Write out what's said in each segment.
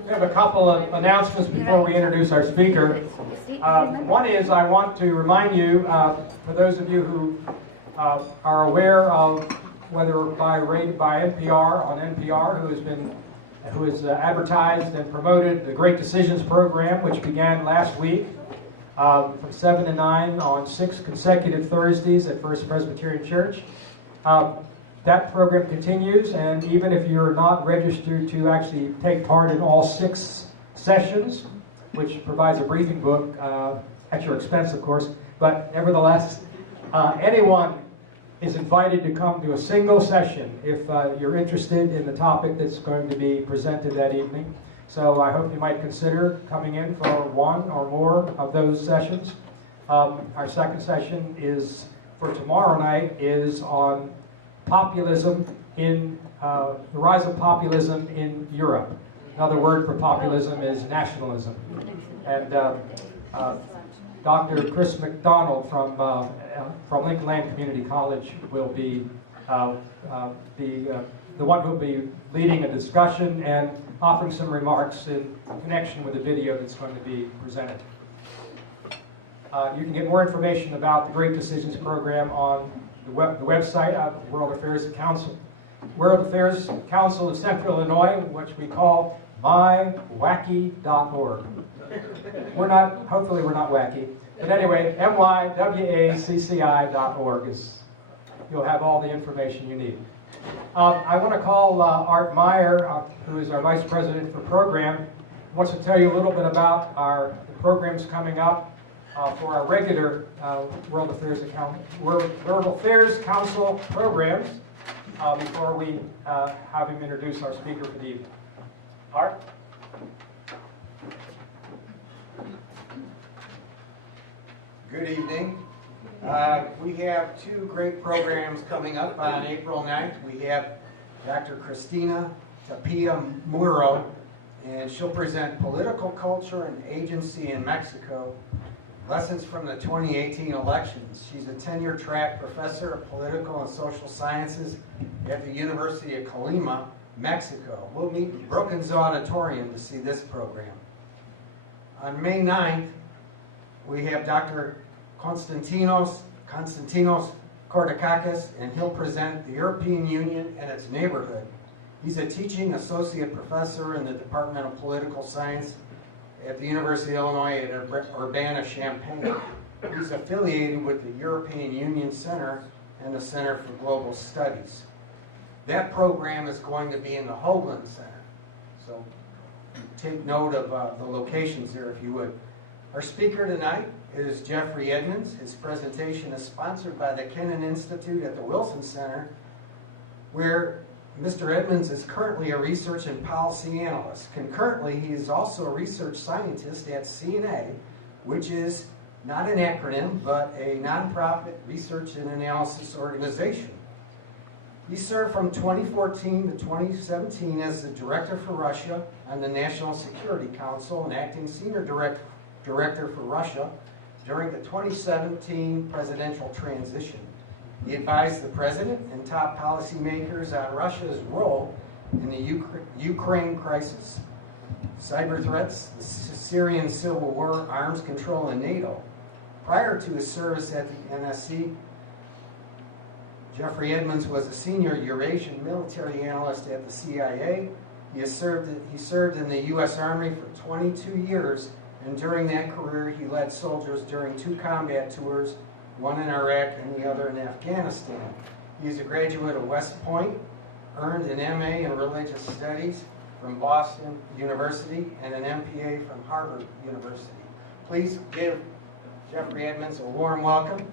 We have a couple of announcements before we introduce our speaker. One is I want to remind you, for those of you who are aware of whether rated by NPR on NPR, who has advertised and promoted the Great Decisions program, which began last week from 7 to 9 on 6 consecutive Thursdays at First Presbyterian Church. That program continues, and even if you're not registered to actually take part in all 6 sessions, which provides a briefing book, at your expense, of course, but nevertheless, anyone is invited to come to a single session if you're interested in the topic that's going to be presented that evening. So I hope you might consider coming in for one or more of those sessions. Our second session is for tomorrow night is on populism the rise of populism in Europe. Another word for populism is nationalism. And Dr. Chris McDonald from Lincoln Land Community College will be the one who will be leading a discussion and offering some remarks in connection with the video that's going to be presented. You can get more information about the Great Decisions program on the website of World Affairs Council. World Affairs Council of Central Illinois, which we call mywacci.org. Hopefully we're not wacky. But anyway, mywacci.org is, you'll have all the information you need. I want to call Art Meyer, who is our Vice President for Program, wants to tell you a little bit about the programs coming up for our regular World Affairs Council programs before we have him introduce our speaker for the evening. Art? Good evening. We have 2 great programs coming up on April 9th. We have Dr. Christina Tapia Muro, and she'll present Political Culture and Agency in Mexico, Lessons from the 2018 Elections. She's a tenure-track professor of political and social sciences at the University of Colima, Mexico. We'll meet in Brookins Auditorium to see this program. On May 9th, we have Dr. Konstantinos Kordakakis, and he'll present the European Union and its neighborhood. He's a teaching associate professor in the Department of Political Science at the University of Illinois at Urbana-Champaign. He's affiliated with the European Union Center and the Center for Global Studies. That program is going to be in the Hoagland Center, so take note of the locations there if you would. Our speaker tonight is Jeffrey Edmonds. His presentation is sponsored by the Kennan Institute at the Wilson Center, where Mr. Edmonds is currently a research and policy analyst. Concurrently, he is also a research scientist at CNA, which is not an acronym, but a nonprofit research and analysis organization. He served from 2014 to 2017 as the Director for Russia on the National Security Council and Acting Senior Director for Russia during the 2017 presidential transition. He advised the President and top policymakers on Russia's role in the Ukraine crisis, cyber threats, the Syrian civil war, arms control, and NATO. Prior to his service at the NSC, Jeffrey Edmonds was a senior Eurasian military analyst at the CIA. He served in the U.S. Army for 22 years, and during that career he led soldiers during 2 combat tours, one in Iraq and the other in Afghanistan. He's a graduate of West Point, earned an MA in Religious Studies from Boston University and an MPA from Harvard University. Please give Jeffrey Edmonds a warm welcome.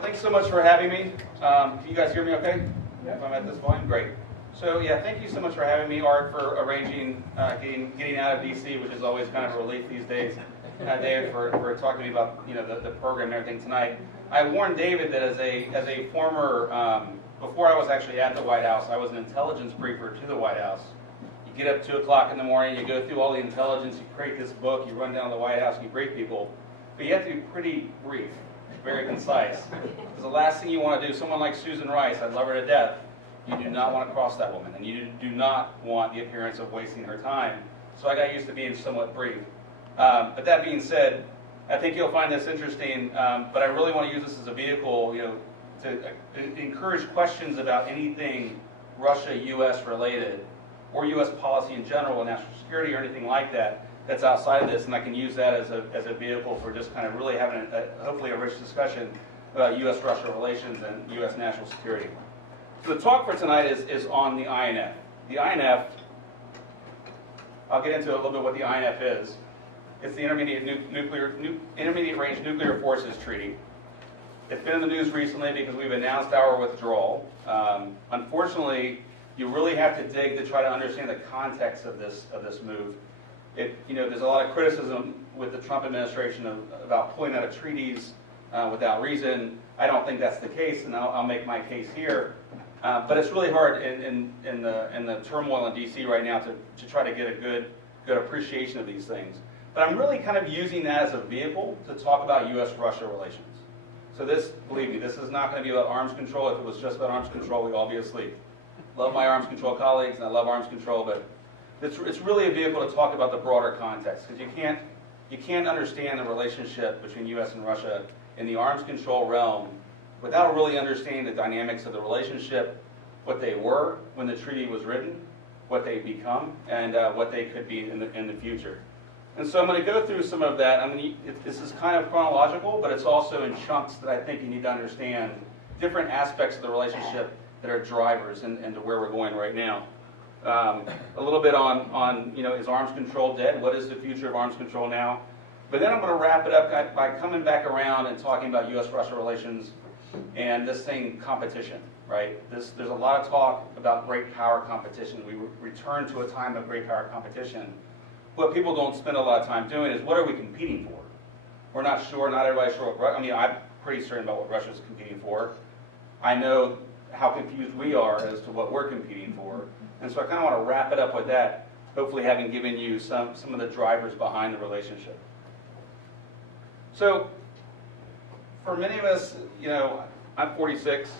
Thanks so much for having me. Can you guys hear me okay? Yeah. If I'm at this point? Great. So yeah, thank you so much for having me, Art, for arranging getting out of DC, which is always kind of a relief these days. David, for talking to me about the program and everything tonight. I warned David that as a former before I was actually at the White House, I was an intelligence briefer to the White House. You get up 2 o'clock in the morning, you go through all the intelligence, you create this book, you run down to the White House, and you brief people, but you have to be pretty brief. very concise. Because the last thing you want to do, someone like Susan Rice, I love her to death, you do not want to cross that woman, and you do not want the appearance of wasting her time. So I got used to being somewhat brief. But that being said, I think you'll find this interesting, but I really want to use this as a vehicle, to encourage questions about anything Russia-U.S. related, or U.S. policy in general, national security, or anything like that, that's outside of this, and I can use that as a vehicle for just kind of really having, hopefully, a rich discussion about U.S.-Russia relations and U.S. national security. So the talk for tonight is on the INF. The INF, I'll get into a little bit what the INF is. It's the Intermediate Range Nuclear Forces Treaty. It's been in the news recently because we've announced our withdrawal. Unfortunately, you really have to dig to try to understand the context of this move. There's a lot of criticism with the Trump administration about pulling out of treaties without reason. I don't think that's the case, and I'll make my case here. But it's really hard in the turmoil in D.C. right now to try to get a good appreciation of these things. But I'm really kind of using that as a vehicle to talk about U.S.-Russia relations. So this, believe me, this is not going to be about arms control. If it was just about arms control, we obviously love my arms control colleagues, and I love arms control, but it's really a vehicle to talk about the broader context, because you can't understand the relationship between U.S. and Russia in the arms control realm without really understanding the dynamics of the relationship, what they were when the treaty was written, what they've become, and what they could be in the future. And so I'm going to go through some of that. This is kind of chronological, but it's also in chunks that I think you need to understand different aspects of the relationship that are drivers and to where we're going right now. A little bit on is arms control dead? What is the future of arms control now? But then I'm going to wrap it up by coming back around and talking about U.S.-Russia relations and this thing, competition, right? There's a lot of talk about great power competition. We return to a time of great power competition. What people don't spend a lot of time doing is, what are we competing for? We're not sure, not everybody's sure. I'm pretty certain about what Russia's competing for. I know how confused we are as to what we're competing for. And so I kind of want to wrap it up with that, hopefully having given you some of the drivers behind the relationship. So, for many of us, I'm 46.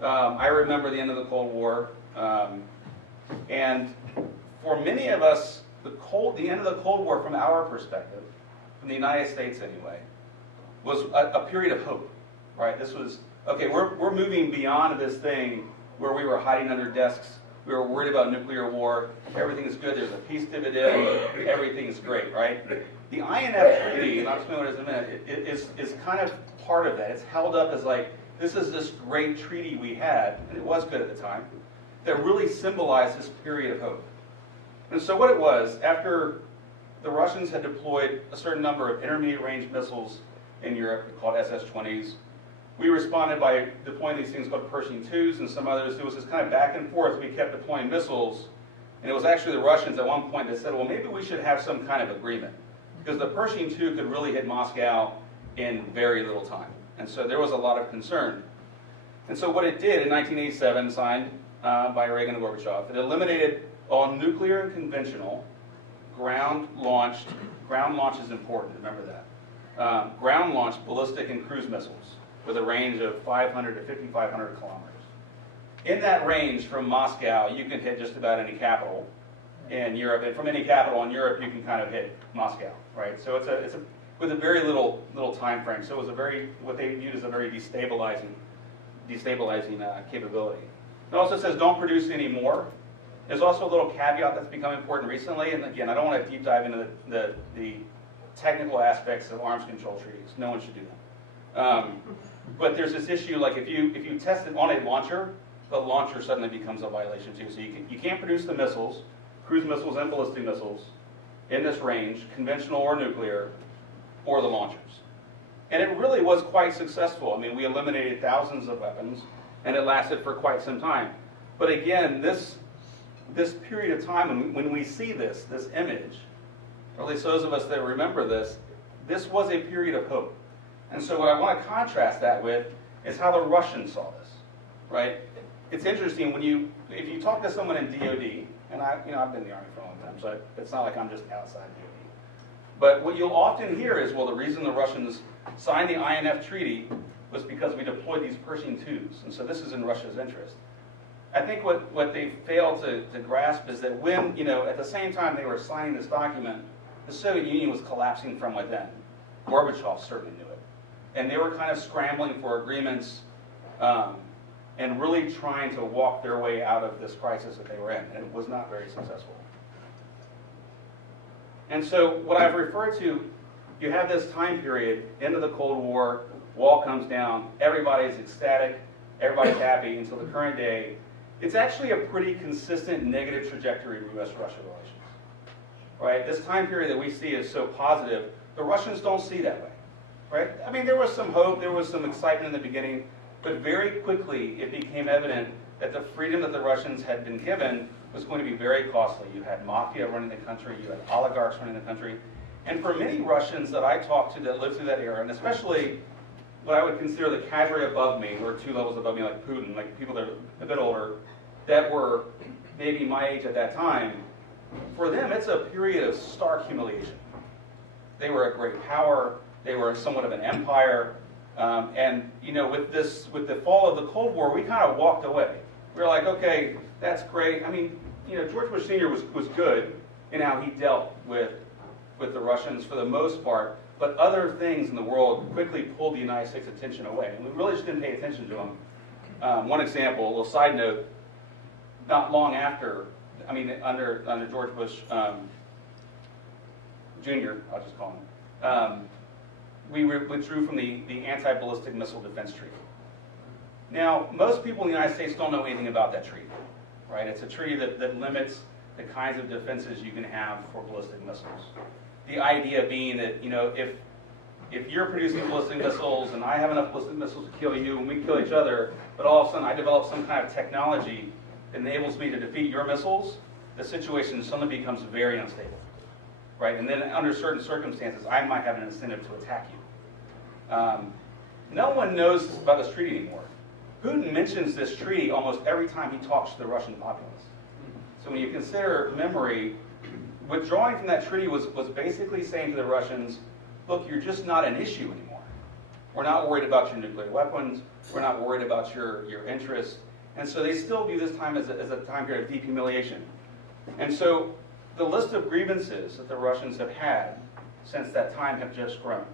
I remember the end of the Cold War. And for many of us, the end of the Cold War, from our perspective, from the United States anyway, was a period of hope, right? This was, okay, we're moving beyond this thing where we were hiding under desks, we were worried about nuclear war, everything is good, there's a peace dividend, everything's great, right? The INF Treaty, and I'll explain what it is in a minute, is kind of part of that. It's held up as like, this is this great treaty we had, and it was good at the time, that really symbolized this period of hope. And so what it was, after the Russians had deployed a certain number of intermediate range missiles in Europe called SS-20s, we responded by deploying these things called Pershing IIs and some others. There was this kind of back and forth. We kept deploying missiles, and it was actually the Russians at one point that said, well, maybe we should have some kind of agreement, because the Pershing II could really hit Moscow in very little time. And so there was a lot of concern. And so what it did in 1987, signed by Reagan and Gorbachev, it eliminated all nuclear and conventional ground launch is important, remember that. Ground launched ballistic and cruise missiles with a range of 500 to 5,500 kilometers. In that range from Moscow, you can hit just about any capital in Europe, and from any capital in Europe, you can kind of hit Moscow, right? So it's with a very little time frame. So it was what they viewed as a very destabilizing capability. It also says don't produce any more. There's also a little caveat that's become important recently, and again, I don't want to deep dive into the technical aspects of arms control treaties. No one should do that. But there's this issue, like if you test it on a launcher, the launcher suddenly becomes a violation too. So you can't produce the missiles, cruise missiles and ballistic missiles, in this range, conventional or nuclear, or the launchers. And it really was quite successful. I mean, we eliminated thousands of weapons, and it lasted for quite some time. But again, this period of time, when we see this image, or at least those of us that remember this was a period of hope. And so what I want to contrast that with is how the Russians saw this, right? It's interesting if you talk to someone in DOD, and I've been in the Army for a long time, so it's not like I'm just outside DOD. But what you'll often hear is, well, the reason the Russians signed the INF Treaty was because we deployed these Pershing twos, and so this is in Russia's interest. I think what they failed to grasp is that when, at the same time they were signing this document, the Soviet Union was collapsing from within. Gorbachev certainly knew it. And they were kind of scrambling for agreements and really trying to walk their way out of this crisis that they were in, and it was not very successful. And so what I've referred to, you have this time period, end of the Cold War, wall comes down, everybody's ecstatic, everybody's happy until the current day. It's actually a pretty consistent negative trajectory of U.S.-Russia relations. Right? This time period that we see is so positive, the Russians don't see that way. Right? I mean, there was some hope, there was some excitement in the beginning, but very quickly it became evident that the freedom that the Russians had been given was going to be very costly. You had mafia running the country, you had oligarchs running the country, and for many Russians that I talked to that lived through that era, and especially what I would consider the cadre above me, or 2 levels above me, like Putin, like people that are a bit older, that were maybe my age at that time, for them it's a period of stark humiliation. They were a great power, they were somewhat of an empire, and with the fall of the Cold War, we kind of walked away. We were like, okay, that's great. I mean, George Bush Sr. was good in how he dealt with the Russians for the most part, but other things in the world quickly pulled the United States' attention away, and we really just didn't pay attention to them. One example, a little side note, not long after, under George Bush Jr., I'll just call him, we withdrew from the Anti-Ballistic Missile Defense Treaty. Now, most people in the United States don't know anything about that treaty, right? It's a treaty that limits the kinds of defenses you can have for ballistic missiles. The idea being that, if you're producing ballistic missiles and I have enough ballistic missiles to kill you and we kill each other, but all of a sudden I develop some kind of technology that enables me to defeat your missiles, the situation suddenly becomes very unstable, right? And then under certain circumstances, I might have an incentive to attack you. No one knows about this treaty anymore. Putin mentions this treaty almost every time he talks to the Russian populace. So when you consider memory, withdrawing from that treaty was basically saying to the Russians, look, you're just not an issue anymore. We're not worried about your nuclear weapons. We're not worried about your interests. And so they still view this time as a time period of deep humiliation. And so the list of grievances that the Russians have had since that time have just grown.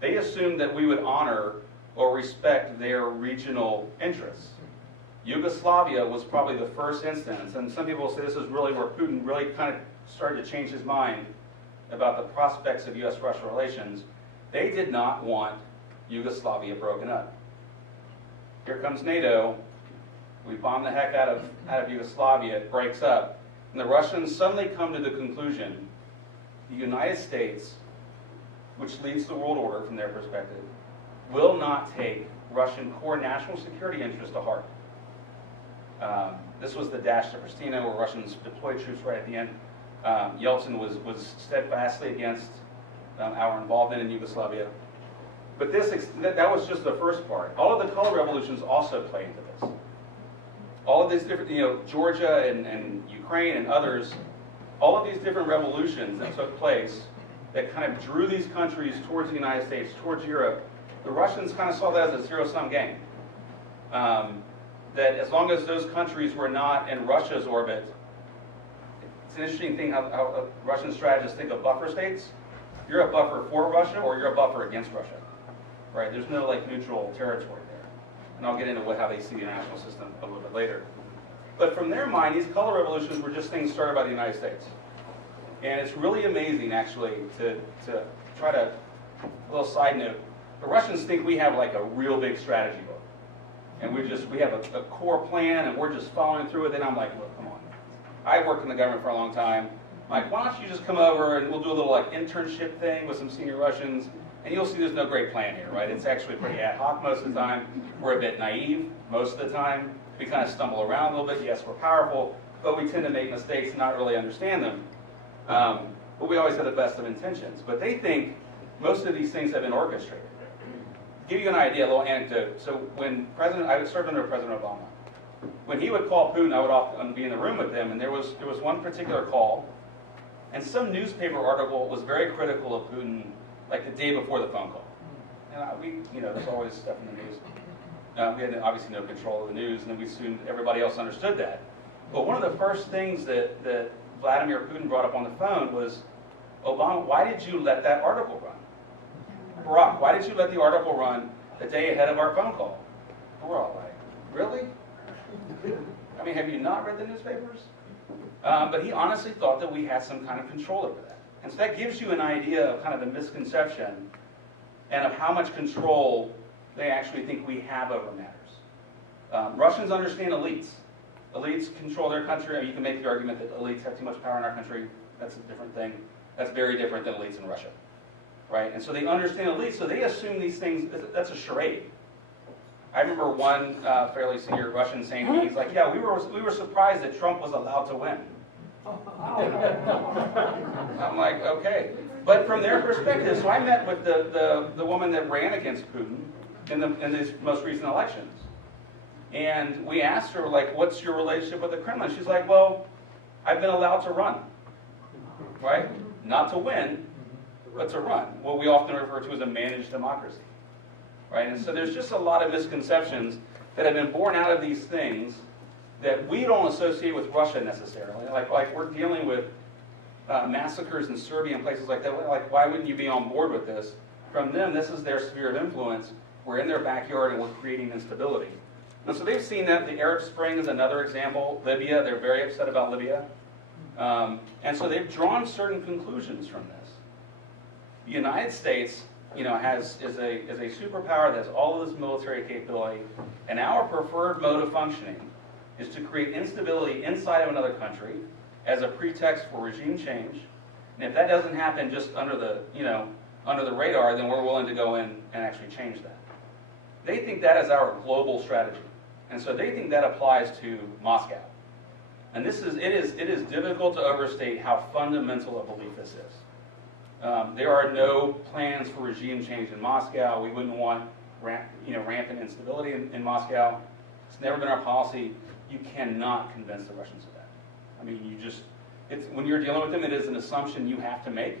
They assumed that we would honor or respect their regional interests. Yugoslavia was probably the first instance, and some people say this is really where Putin really kind of started to change his mind about the prospects of U.S.-Russia relations. They did not want Yugoslavia broken up. Here comes NATO. We bomb the heck out of Yugoslavia. It breaks up. And the Russians suddenly come to the conclusion the United States, which leads the world order from their perspective, will not take Russian core national security interests to heart. This was the dash to Pristina, where Russians deployed troops right at the end. Yeltsin was steadfastly against our involvement in Yugoslavia. But that was just the first part. All of the color revolutions also play into this. All of these different, Georgia and Ukraine and others, all of these different revolutions that took place that kind of drew these countries towards the United States, towards Europe, the Russians kind of saw that as a zero-sum game. That as long as those countries were not in Russia's orbit, it's an interesting thing how Russian strategists think of buffer states. You're a buffer for Russia or you're a buffer against Russia, right? There's no neutral territory there. And I'll get into how they see the international system a little bit later. But from their mind, these color revolutions were just things started by the United States. And it's really amazing, actually, to try to, a little side note, the Russians think we have a real big strategy book. And we have a core plan and we're just following through it. And I'm like, look, come on. I worked in the government for a long time. I'm like, why don't you just come over and we'll do a little internship thing with some senior Russians, and you'll see there's no great plan here, right? It's actually pretty ad hoc most of the time. We're a bit naive most of the time. We kind of stumble around a little bit. Yes, we're powerful, but we tend to make mistakes and not really understand them. But we always have the best of intentions. But they think most of these things have been orchestrated. To give you an idea, a little anecdote. So when I served under President Obama. When he would call Putin, I would often be in the room with him, and there was one particular call, And some newspaper article was very critical of Putin, like the day before the phone call. And there's always stuff in the news. We had obviously no control of the news, and then we assumed everybody else understood that. But one of the first things that Vladimir Putin brought up on the phone was, Obama, why did you let that article run? Barack, why did you let the article run the day ahead of our phone call? And we're all like, really? I mean, have you not read the newspapers? But he honestly thought that we had some kind of control over that. And so that gives you an idea of kind of the misconception and of how much control they actually think we have over matters. Russians understand elites. Elites control their country. I mean, you can make the argument that elites have too much power in our country. That's a different thing. That's very different than elites in Russia, right? And so they understand elites, so they assume these things, that's a charade. I remember one fairly senior Russian saying to me, he's like, yeah, we were surprised that Trump was allowed to win. I'm like, okay. But from their perspective, so I met with the woman that ran against Putin in these most recent elections. And we asked her, like, what's your relationship with the Kremlin? She's like, well, I've been allowed to run, right? Not to win, but to run. What we often refer to as a managed democracy, right? And so there's just a lot of misconceptions that have been born out of these things that we don't associate with Russia necessarily. Like we're dealing with massacres in Serbia and places like that. Like, why wouldn't you be on board with this? From them, this is their sphere of influence. We're in their backyard and we're creating instability. And so they've seen that. The Arab Spring is another example. Libya, they're very upset about Libya. And so they've drawn certain conclusions from this. The United States, is a superpower that has all of this military capability, and our preferred mode of functioning is to create instability inside of another country as a pretext for regime change. And if that doesn't happen just under the radar, then we're willing to go in and actually change that. They think that is our global strategy. And so they think that applies to Moscow. And it is difficult to overstate how fundamental a belief this is. There are no plans for regime change in Moscow. We wouldn't want rampant instability in Moscow. It's never been our policy. You cannot convince the Russians of that. I mean, when you're dealing with them, it is an assumption you have to make.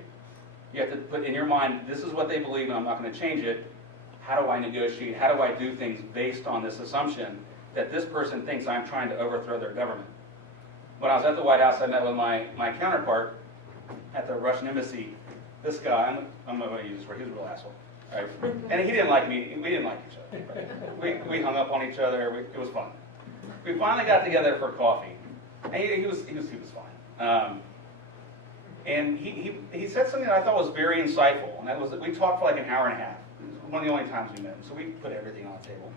You have to put in your mind, this is what they believe and I'm not going to change it. How do I negotiate? How do I do things based on this assumption that this person thinks I'm trying to overthrow their government? When I was at the White House, I met with my counterpart at the Russian embassy. This guy, I'm not going to use this word, he was a real asshole. Right? And he didn't like me, we didn't like each other. Right? We hung up on each other, it was fun. We finally got together for coffee. And he was fine. And he said something that I thought was very insightful, and that was that we talked for like an hour and a half. It was one of the only times we met him, so we put everything on the table.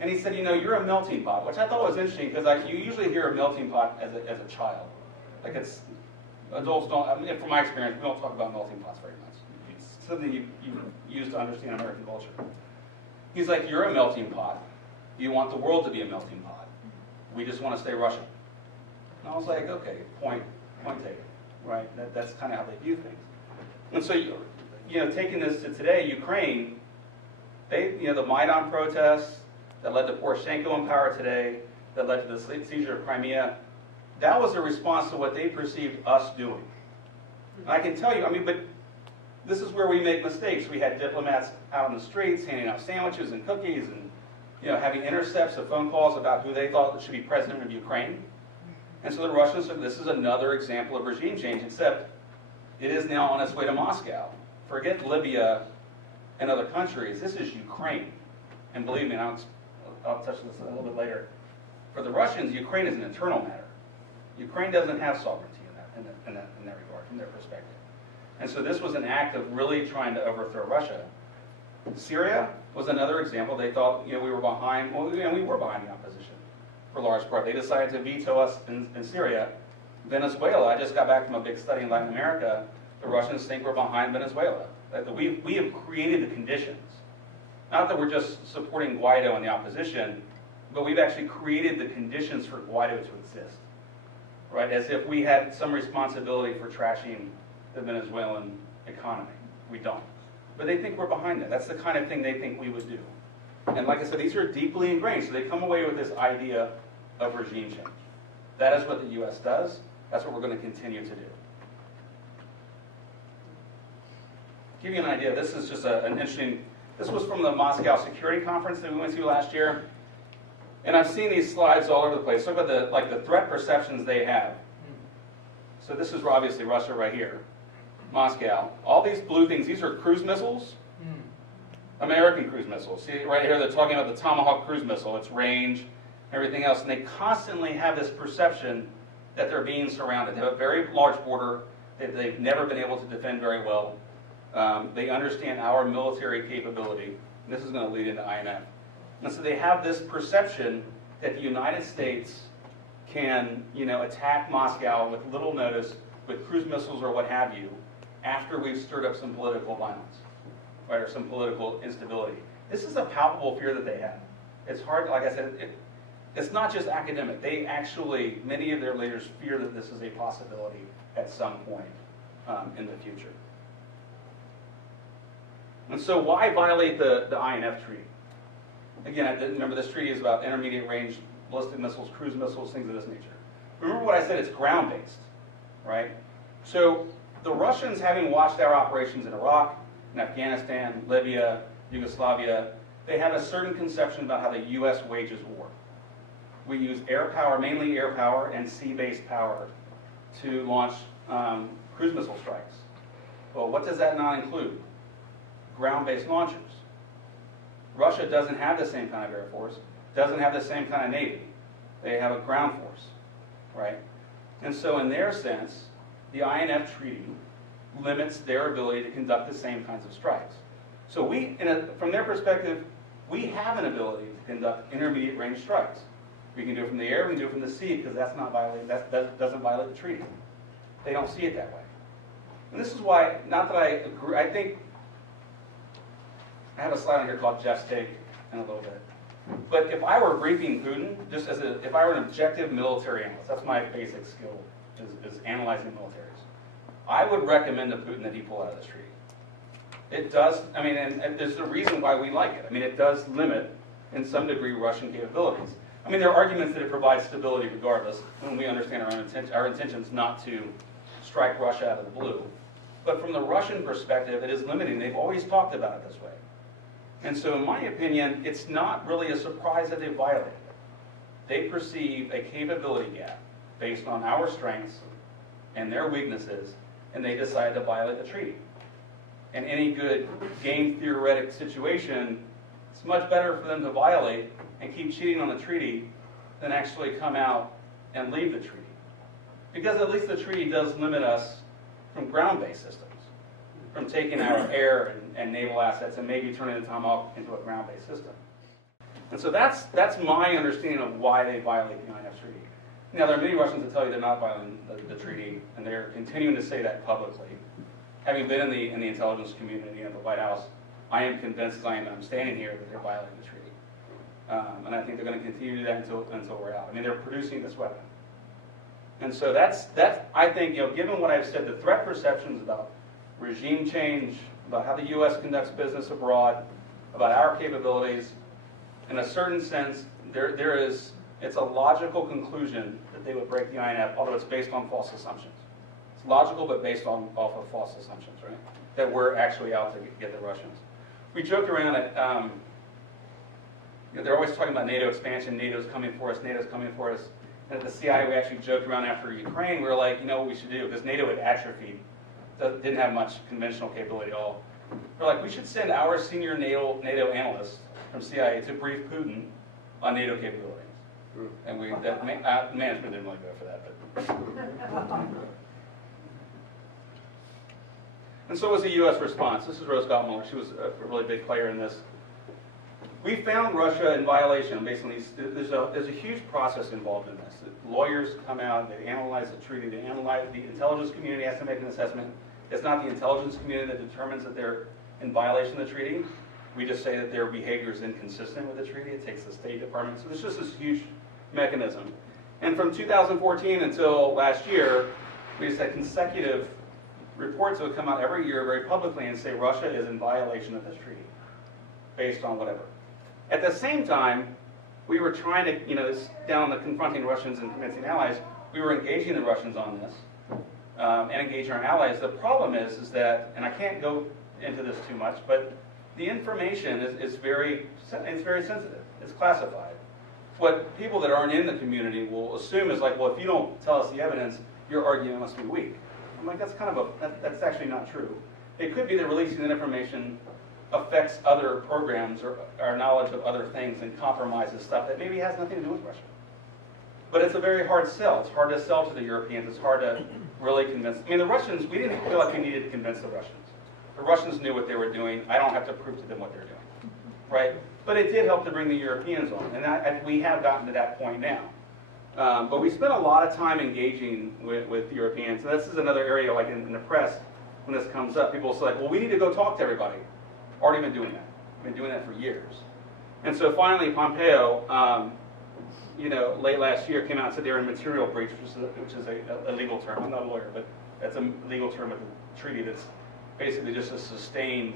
And he said, you're a melting pot, which I thought was interesting because you usually hear a melting pot as a child. Like adults don't, from my experience, we don't talk about melting pots very much. It's something you use to understand American culture. He's like, you're a melting pot. You want the world to be a melting pot. We just want to stay Russian. And I was like, okay, point taken, right? That's kind of how they view things. And so, taking this to today, Ukraine, the Maidan protests that led to Poroshenko in power today, that led to the seizure of Crimea, that was a response to what they perceived us doing. And I can tell you, but this is where we make mistakes. We had diplomats out on the streets handing out sandwiches and cookies and having intercepts of phone calls about who they thought should be president of Ukraine. And so the Russians said, this is another example of regime change, except it is now on its way to Moscow. Forget Libya and other countries. This is Ukraine. And believe me, and I'll touch this a little bit later. For the Russians, Ukraine is an internal matter. Ukraine doesn't have sovereignty in that regard, from their perspective. And so this was an act of really trying to overthrow Russia. Syria was another example. They thought we were behind, we were behind the opposition for a large part. They decided to veto us in Syria. Venezuela, I just got back from a big study in Latin America. The Russians think we're behind Venezuela. That we have created the conditions. Not that we're just supporting Guaido and the opposition, but we've actually created the conditions for Guaido to exist. Right? As if we had some responsibility for trashing the Venezuelan economy. We don't. But they think we're behind that. That's the kind of thing they think we would do. And like I said, these are deeply ingrained, so they come away with this idea of regime change. That is what the U.S. does. That's what we're going to continue to do. give you an idea, this is just an interesting, this was from the Moscow Security Conference that we went to last year. And I've seen these slides all over the place. Look at the threat perceptions they have. So this is obviously Russia right here, Moscow. All these blue things, these are cruise missiles, American cruise missiles. See right here, they're talking about the Tomahawk cruise missile, its range, everything else. And they constantly have this perception that they're being surrounded. They have a very large border that they've never been able to defend very well. They understand our military capability. And this is going to lead into INF. And so they have this perception that the United States can, attack Moscow with little notice, with cruise missiles or what have you, after we've stirred up some political violence, right, or some political instability. This is a palpable fear that they have. It's hard, like I said, it's not just academic. They actually, many of their leaders fear that this is a possibility at some point in the future. And so why violate the INF treaty? Again, remember this treaty is about intermediate range ballistic missiles, cruise missiles, things of this nature. Remember what I said, it's ground-based, right? So the Russians, having watched our operations in Iraq, in Afghanistan, Libya, Yugoslavia, they have a certain conception about how the U.S. wages war. We use air power, mainly air power and sea-based power to launch cruise missile strikes. Well, what does that not include? Ground-based launchers. Russia doesn't have the same kind of air force, doesn't have the same kind of navy. They have a ground force, right? And so in their sense, the INF Treaty limits their ability to conduct the same kinds of strikes. So from their perspective, we have an ability to conduct intermediate range strikes. We can do it from the air, we can do it from the sea, because that doesn't violate the treaty. They don't see it that way. And this is why, not that I agree, I think, I have a slide on here called Jeff's take in a little bit. But if I were briefing Putin, if I were an objective military analyst, that's my basic skill, is analyzing militaries, I would recommend to Putin that he pull out of this treaty. It does, and there's a reason why we like it. It does limit, in some degree, Russian capabilities. There are arguments that it provides stability regardless, and we understand our intentions not to strike Russia out of the blue. But from the Russian perspective, it is limiting. They've always talked about it this way. And so in my opinion, it's not really a surprise that they violate it. They perceive a capability gap based on our strengths and their weaknesses, and they decide to violate the treaty. In any good game theoretic situation, it's much better for them to violate and keep cheating on the treaty than actually come out and leave the treaty. Because at least the treaty does limit us from ground-based systems, from taking our air and naval assets and maybe turning the Tomahawk into a ground-based system. And so that's my understanding of why they violate the INF Treaty. Now, there are many Russians that tell you they're not violating the treaty, and they're continuing to say that publicly. Having been in the intelligence community at the White House, I am convinced, as I'm standing here, that they're violating the treaty. And I think they're going to continue to do that until we're out. They're producing this weapon. And so that's I think, given what I've said, the threat perceptions about regime change, about how the U.S. conducts business abroad, about our capabilities, in a certain sense, it's a logical conclusion that they would break the INF, although it's based on false assumptions. It's logical, but based off of false assumptions, right? That we're actually out to get the Russians. We joked around at, they're always talking about NATO expansion, NATO's coming for us, NATO's coming for us. And at the CIA, we actually joked around after Ukraine, we were like, what we should do? Because NATO had atrophied, didn't have much conventional capability at all. We're like, we should send our senior NATO analysts from CIA to brief Putin on NATO capabilities. And management didn't really go for that. But. And so was the U.S. response. This is Rose Gottmuller. She was a really big player in this. We found Russia in violation based on these. There's a huge process involved in this. The lawyers come out, they analyze the treaty, the intelligence community has to make an assessment. It's not the intelligence community that determines that they're in violation of the treaty. We just say that their behavior is inconsistent with the treaty. It takes the State Department. So there's just this huge mechanism. And from 2014 until last year, we just had consecutive reports that would come out every year very publicly and say Russia is in violation of this treaty based on whatever. At the same time, we were trying to, this down the confronting Russians and convincing allies, we were engaging the Russians on this and engaging our allies. The problem is that, and I can't go into this too much, but the information is very sensitive. It's classified. What people that aren't in the community will assume is like, well, if you don't tell us the evidence, your argument must be weak. I'm like, that's that's actually not true. It could be that releasing that information affects other programs or our knowledge of other things and compromises stuff that maybe has nothing to do with Russia. But it's a very hard sell. It's hard to sell to the Europeans. It's hard to really convince. I mean, the Russians, we didn't feel like we needed to convince the Russians. The Russians knew what they were doing. I don't have to prove to them what they're doing, right? But it did help to bring the Europeans on, and we have gotten to that point now. But we spent a lot of time engaging with Europeans. And this is another area, like in the press, when this comes up, people say, like, well, we need to go talk to everybody. Already been doing that. Been doing that for years. And so finally, Pompeo, late last year came out and said they were in material breach, which is a legal term. I'm not a lawyer, but that's a legal term of the treaty that's basically just a sustained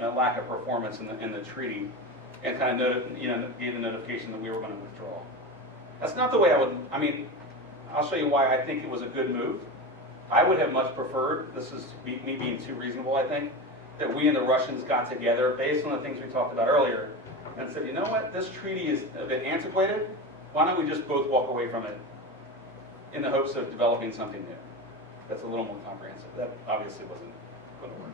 lack of performance in the treaty, and kind of gave the notification that we were going to withdraw. That's not the way I mean, I'll show you why I think it was a good move. I would have much preferred, this is me being too reasonable, I think, that we and the Russians got together based on the things we talked about earlier and said, you know what, this treaty is a bit antiquated. Why don't we just both walk away from it in the hopes of developing something new that's a little more comprehensive? That obviously wasn't going to work.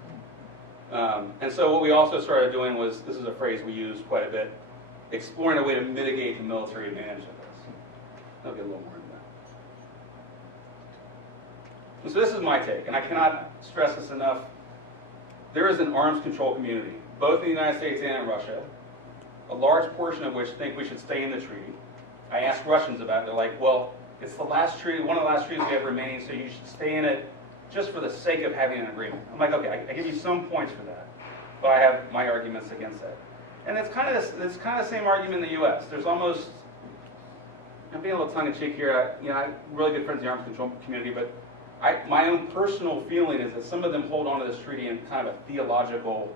And so what we also started doing was, this is a phrase we use quite a bit, exploring a way to mitigate the military advantage of this. I'll get a little more into that. And so this is my take, and I cannot stress this enough. There is an arms control community, both in the United States and in Russia, a large portion of which think we should stay in the treaty. I asked Russians about it. They're like, well, it's the last treaty, one of the last treaties we have remaining, so you should stay in it just for the sake of having an agreement. I'm like, okay, I give you some points for that, but I have my arguments against that. And it's kind of the same argument in the U.S. There's almost, I'm being a little tongue-in-cheek here. I'm really good friends in the arms control community, but my own personal feeling is that some of them hold on to this treaty in kind of a theological,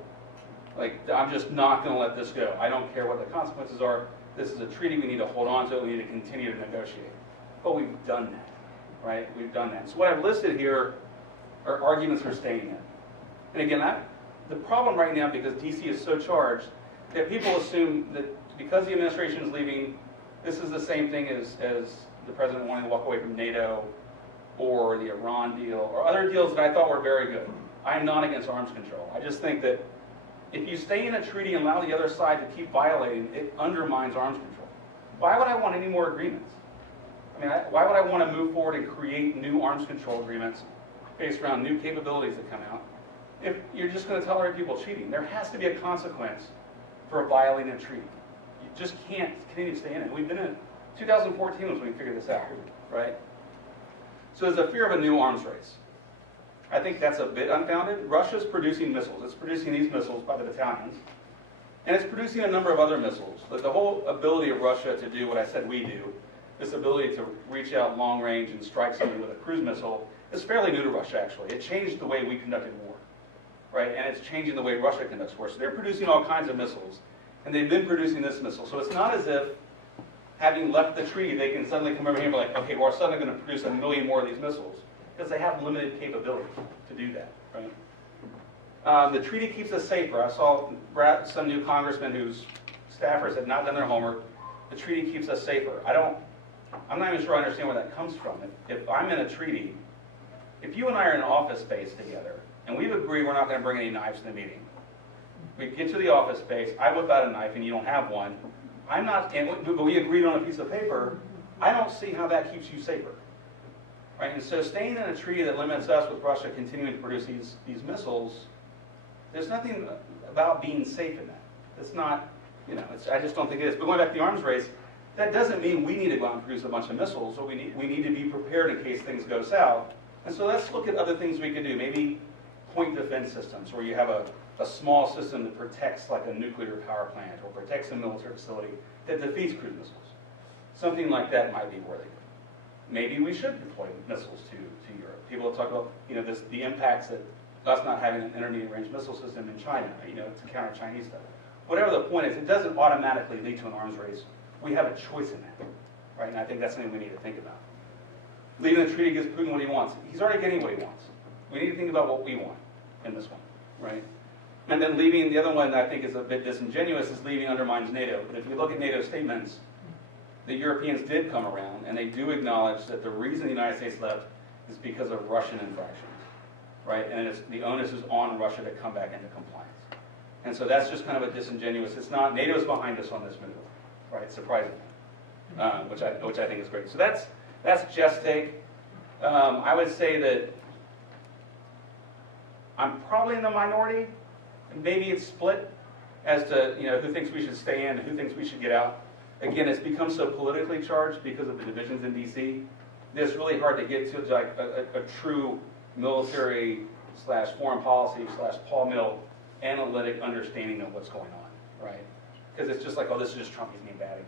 like, I'm just not going to let this go. I don't care what the consequences are. This is a treaty. We need to hold on to it. We need to continue to negotiate. But we've done that, right? We've done that. So what I've listed here are arguments for staying in. And again, the problem right now, because D.C. is so charged, that people assume that because the administration is leaving, this is the same thing as the president wanting to walk away from NATO or the Iran deal or other deals that I thought were very good. I'm not against arms control. I just think that if you stay in a treaty and allow the other side to keep violating, it undermines arms control. Why would I want any more agreements? I mean, why would I want to move forward and create new arms control agreements based around new capabilities that come out if you're just going to tolerate people cheating? There has to be a consequence for violating a treaty. You just can't continue to stay in it. We've been in it. 2014 was when we figured this out, right? So there's a fear of a new arms race. I think that's a bit unfounded. Russia's producing missiles. It's producing these missiles by the battalions. And it's producing a number of other missiles. But the whole ability of Russia to do what I said we do, this ability to reach out long range and strike something with a cruise missile, is fairly new to Russia, actually. It changed the way we conducted war, right? And it's changing the way Russia conducts war. So they're producing all kinds of missiles. And they've been producing this missile. So it's not as if, having left the treaty, they can suddenly come over here and be like, okay, we're suddenly going to produce 1 million more of these missiles. Because they have limited capability to do that, right? The treaty keeps us safer. I saw some new congressmen whose staffers had not done their homework. The treaty keeps us safer. I'm not even sure I understand where that comes from. If I'm in a treaty, if you and I are in an office space together, and we've agreed we're not going to bring any knives to the meeting, we get to the office space, I whip out a knife and you don't have one, but we agreed on a piece of paper, I don't see how that keeps you safer. Right? And so staying in a treaty that limits us with Russia continuing to produce these missiles, there's nothing about being safe in that. It's not, I just don't think it is. But going back to the arms race, that doesn't mean we need to go out and produce a bunch of missiles. So we need to be prepared in case things go south. And so let's look at other things we could do. Maybe point defense systems, where you have a small system that protects like a nuclear power plant or protects a military facility that defeats cruise missiles. Something like that might be worthy. Maybe we should deploy missiles to Europe. People have talked about the impacts that us not having an intermediate range missile system in China, to counter Chinese stuff. Whatever the point is, it doesn't automatically lead to an arms race. We have a choice in that, right? And I think that's something we need to think about. Leaving the treaty gives Putin what he wants. He's already getting what he wants. We need to think about what we want in this one, right? And then leaving, the other one that I think is a bit disingenuous is leaving undermines NATO. But if you look at NATO statements, the Europeans did come around, and they do acknowledge that the reason the United States left is because of Russian infractions, right? And the onus is on Russia to come back into compliance. And so that's just kind of a disingenuous. It's not, NATO's behind us on this move, right? Surprisingly, which I think is great. So that's Jeff's take. I would say that I'm probably in the minority. Maybe it's split as to who thinks we should stay in and who thinks we should get out. Again, it's become so politically charged because of the divisions in D.C. that it's really hard to get to like a true military / foreign policy / Paul Mill analytic understanding of what's going on, right? Because it's just like, oh, this is just Trump, he's being bad again.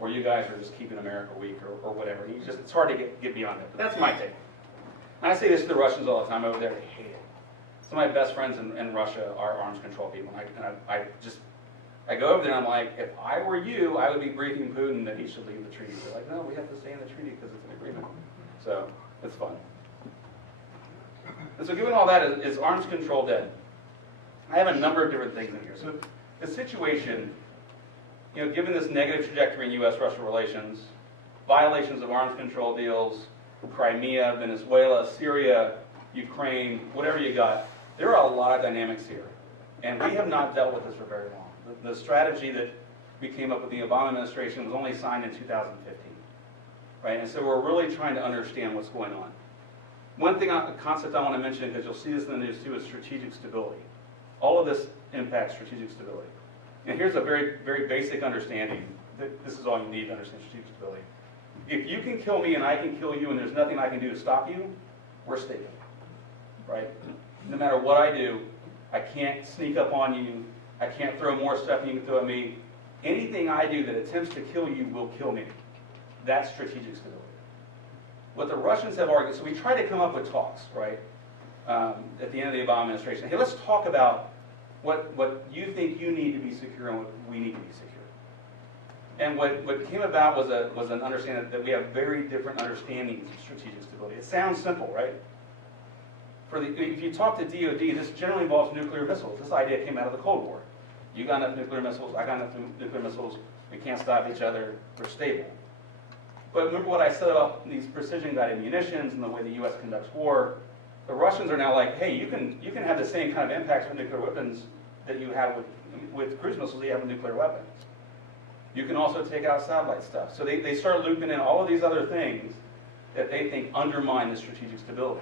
Or you guys are just keeping America weak or whatever. It's hard to get beyond it. But that's my take. And I say this to the Russians all the time over there. They hate it. Some of my best friends in Russia are arms control people. And I go over there and I'm like, if I were you, I would be briefing Putin that he should leave the treaty. They're like, no, we have to stay in the treaty because it's an agreement. So it's fun. And so given all that, is arms control dead? I have a number of different things in here. So the situation, given this negative trajectory in U.S.-Russia relations, violations of arms control deals, Crimea, Venezuela, Syria, Ukraine, whatever you got, there are a lot of dynamics here. And we have not dealt with this for very long. The strategy that we came up with the Obama administration was only signed in 2015. Right? And so we're really trying to understand what's going on. One thing, a concept I want to mention, because you'll see this in the news too, is strategic stability. All of this impacts strategic stability. And here's a very, very basic understanding. This is all you need to understand strategic stability. If you can kill me and I can kill you and there's nothing I can do to stop you, we're stable. Right? No matter what I do, I can't sneak up on you. I can't throw more stuff than you can throw at me. Anything I do that attempts to kill you will kill me. That's strategic stability. What the Russians have argued, so we tried to come up with talks, right? At the end of the Obama administration. Hey, let's talk about what you think you need to be secure and what we need to be secure. And what came about was an understanding that we have very different understandings of strategic stability. It sounds simple, right? If you talk to DOD, this generally involves nuclear missiles. This idea came out of the Cold War. You got enough nuclear missiles, I got enough nuclear missiles, we can't stop each other, we're stable. But remember what I said about these precision-guided munitions and the way the U.S. conducts war. The Russians are now like, hey, you can have the same kind of impacts with nuclear weapons that you have with cruise missiles that you have with nuclear weapons. You can also take out satellite stuff. So they start looping in all of these other things that they think undermine the strategic stability.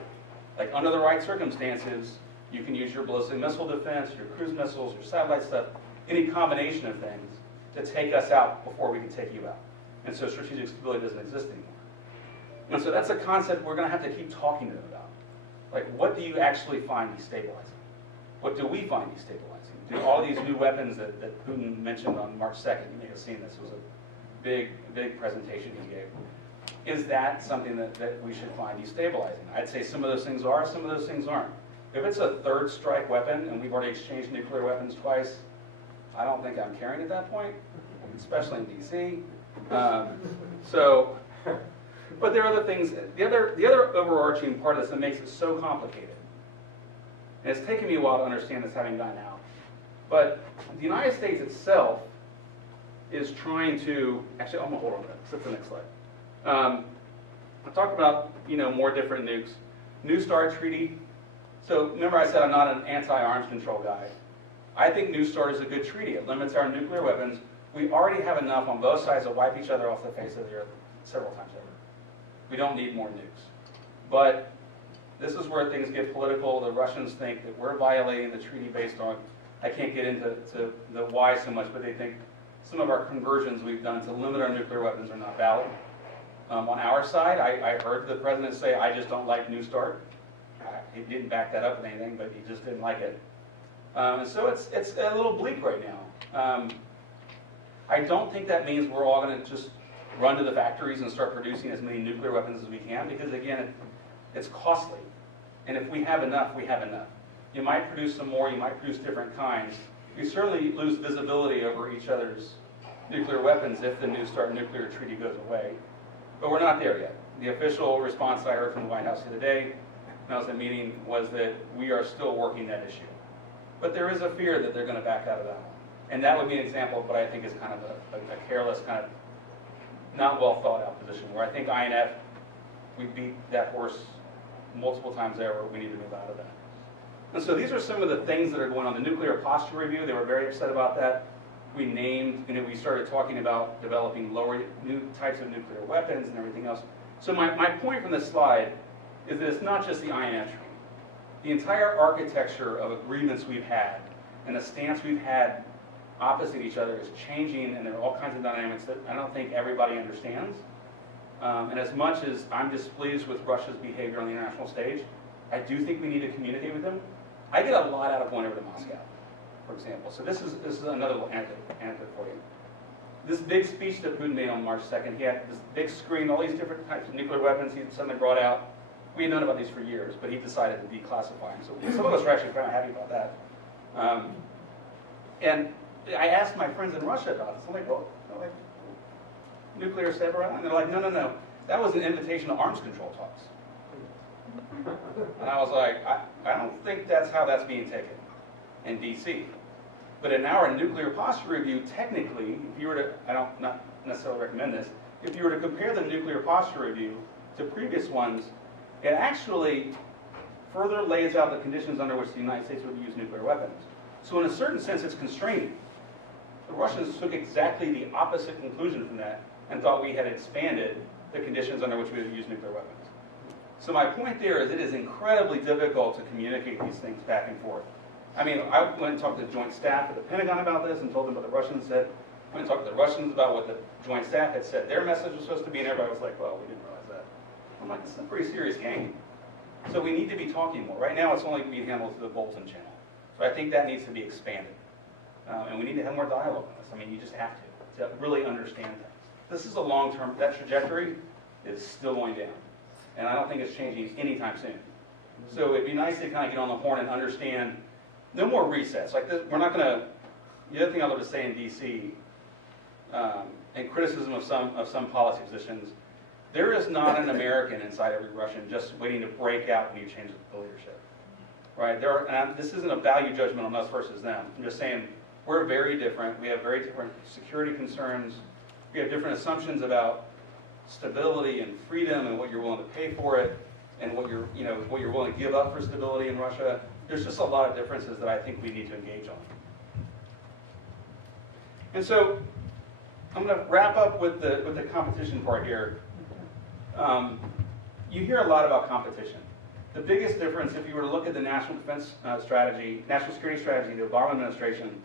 Like under the right circumstances, you can use your ballistic missile defense, your cruise missiles, your satellite stuff, any combination of things to take us out before we can take you out. And so strategic stability doesn't exist anymore. And so that's a concept we're going to have to keep talking to them about. Like, what do you actually find destabilizing? What do we find destabilizing? Do all these new weapons that Putin mentioned on March 2nd, you may have seen this, was a big presentation he gave. Is that something that we should find destabilizing? I'd say some of those things are, some of those things aren't. If it's a third strike weapon, and we've already exchanged nuclear weapons twice, I don't think I'm caring at that point, especially in D.C. But there are other things. The other overarching part of this that makes it so complicated, and it's taken me a while to understand this having gotten out, but the United States itself is trying to, actually, I'm going to hold on to that. Let's hit the next slide. I talked about, more different nukes. New START treaty. So remember I said I'm not an anti-arms control guy. I think New START is a good treaty. It limits our nuclear weapons. We already have enough on both sides to wipe each other off the face of the earth several times over. We don't need more nukes. But this is where things get political. The Russians think that we're violating the treaty based on, I can't get into the why so much, but they think some of our conversions we've done to limit our nuclear weapons are not valid. On our side, I heard the president say, I just don't like New START. He didn't back that up with anything, but he just didn't like it. And so it's a little bleak right now. I don't think that means we're all going to just run to the factories and start producing as many nuclear weapons as we can, because again, it's costly. And if we have enough, we have enough. You might produce some more, you might produce different kinds. You certainly lose visibility over each other's nuclear weapons if the New START nuclear treaty goes away. But we're not there yet. The official response I heard from the White House the other day, when I was at a meeting, was that we are still working that issue. but there is a fear that they're going to back out of that one. And that would be an example of what I think is kind of a careless, kind of not well thought out position, where I think INF, we beat that horse multiple times there, where we need to move out of that. And so these are some of the things that are going on. The nuclear posture review, they were very upset about that. We named, we started talking about developing new types of nuclear weapons and everything else. So my point from this slide is that it's not just the INF treaty. The entire architecture of agreements we've had and the stance we've had opposite each other is changing, and there are all kinds of dynamics that I don't think everybody understands. And as much as I'm displeased with Russia's behavior on the international stage, I do think we need to communicate with them. I get a lot out of going over to Moscow, for example. So this is another little anecdote for you. This big speech that Putin made on March 2nd, he had this big screen, all these different types of nuclear weapons he suddenly brought out. We had known about these for years, but he decided to declassify them. So some of us were actually kind of happy about that. And I asked my friends in Russia about this. I'm like, well, nuclear saber island? And they're like, no. That was an invitation to arms control talks. And I was like, I don't think that's how that's being taken in D.C. But in our nuclear posture review, technically, if you were to, not necessarily recommend this, if you were to compare the nuclear posture review to previous ones, it actually further lays out the conditions under which the United States would use nuclear weapons. So in a certain sense, it's constraining. The Russians took exactly the opposite conclusion from that and thought we had expanded the conditions under which we would use nuclear weapons. So my point there is it is incredibly difficult to communicate these things back and forth. I mean, I went and talked to the Joint Staff at the Pentagon about this and told them what the Russians said. I went and talked to the Russians about what the Joint Staff had said their message was supposed to be, and everybody was like, well, we didn't realize that. I'm like, this is a pretty serious game. So we need to be talking more. Right now, it's only being handled through the Bolton channel. So I think that needs to be expanded. And we need to have more dialogue on this. I mean, you just have to really understand things. This is a long-term, that trajectory is still going down. And I don't think it's changing anytime soon. So it'd be nice to kind of get on the horn and understand, no more resets. Like this, we're not going to, the other thing I love to say in D.C., and criticism of some policy positions, there is not an American inside every Russian just waiting to break out when you change the leadership. Right? This isn't a value judgment on us versus them. I'm just saying we're very different. We have very different security concerns. We have different assumptions about stability and freedom and what you're willing to pay for it and what you're willing to give up for stability in Russia. There's just a lot of differences that I think we need to engage on. And so I'm going to wrap up with the competition part here. You hear a lot about competition. The biggest difference, if you were to look at the national defense strategy, national security strategy, the Obama administration,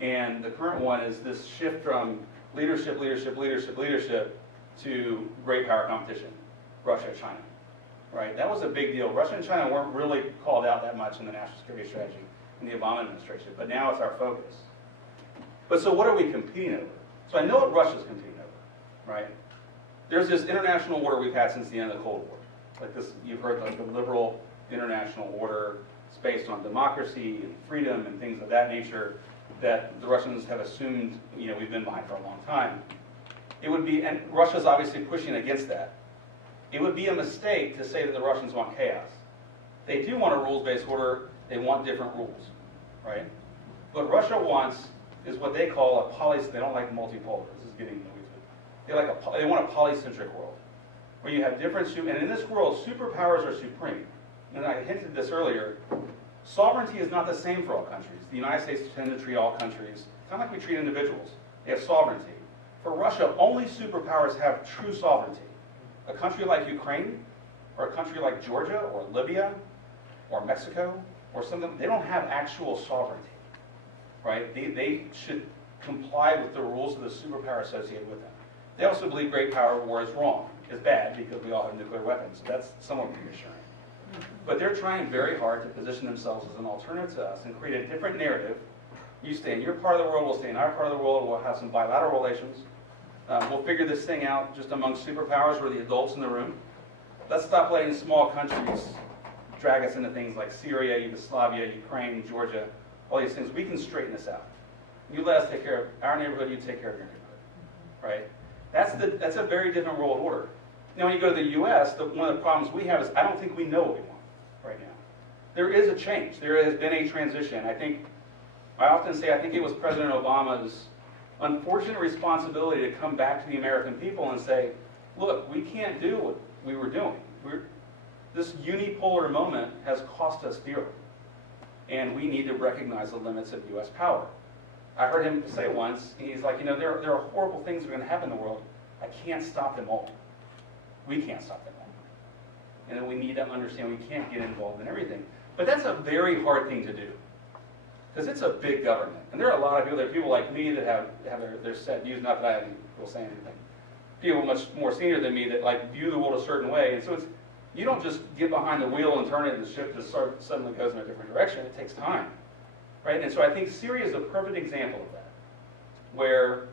and the current one, is this shift from leadership to great power competition, Russia, China, right? That was a big deal. Russia and China weren't really called out that much in the national security strategy in the Obama administration, but now it's our focus. But so what are we competing over? So I know what Russia's competing over, right? There's this international order we've had since the end of the Cold War. Like this, you've heard like the liberal international order. It's based on democracy and freedom and things of that nature that the Russians have assumed, we've been behind for a long time. It would be, and Russia's obviously pushing against that. It would be a mistake to say that the Russians want chaos. They do want a rules-based order. They want different rules, right? What Russia wants is what they call a they don't like multipolar. This is getting noisy. They want a polycentric world, where you have different, and in this world, superpowers are supreme. And I hinted this earlier, sovereignty is not the same for all countries. The United States tend to treat all countries kind of like we treat individuals. They have sovereignty. For Russia, only superpowers have true sovereignty. A country like Ukraine, or a country like Georgia, or Libya, or Mexico, or something, they don't have actual sovereignty, right? They should comply with the rules of the superpower associated with them. They also believe great power war is wrong, is bad, because we all have nuclear weapons. So that's somewhat reassuring. But they're trying very hard to position themselves as an alternative to us and create a different narrative. You stay in your part of the world, we'll stay in our part of the world, we'll have some bilateral relations. We'll figure this thing out just among superpowers. We're the adults in the room. Let's stop letting small countries drag us into things like Syria, Yugoslavia, Ukraine, Georgia, all these things. We can straighten this out. You let us take care of our neighborhood, you take care of your neighborhood, right? That's a very different world order. Now, when you go to the U.S., one of the problems we have is I don't think we know what we want right now. there is a change. There has been a transition. I often say I think it was President Obama's unfortunate responsibility to come back to the American people and say, look, we can't do what we were doing. This unipolar moment has cost us dearly, and we need to recognize the limits of U.S. power. I heard him say once, he's like, there are horrible things that are going to happen in the world. I can't stop them all. We can't stop them all. And we need to understand we can't get involved in everything. But that's a very hard thing to do, because it's a big government. And there are a lot of people, there are people like me that have their set views, not that I will say anything. People much more senior than me that like view the world a certain way. And so you don't just get behind the wheel and turn it and the ship just suddenly goes in a different direction. It takes time. Right? And so I think Syria is a perfect example of that, where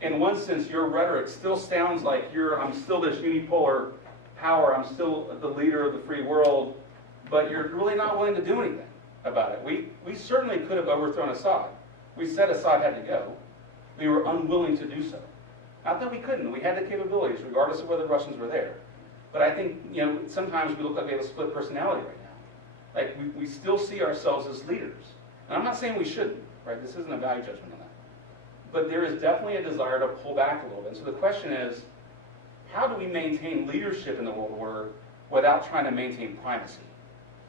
in one sense your rhetoric still sounds like I'm still this unipolar power, I'm still the leader of the free world, but you're really not willing to do anything about it. We certainly could have overthrown Assad. We said Assad had to go. We were unwilling to do so. Not that we couldn't. We had the capabilities, regardless of whether the Russians were there. But I think, sometimes we look like we have a split personality right now. Like, we still see ourselves as leaders. And I'm not saying we shouldn't, right? This isn't a value judgment on that. But there is definitely a desire to pull back a little bit. So the question is, how do we maintain leadership in the world order without trying to maintain primacy,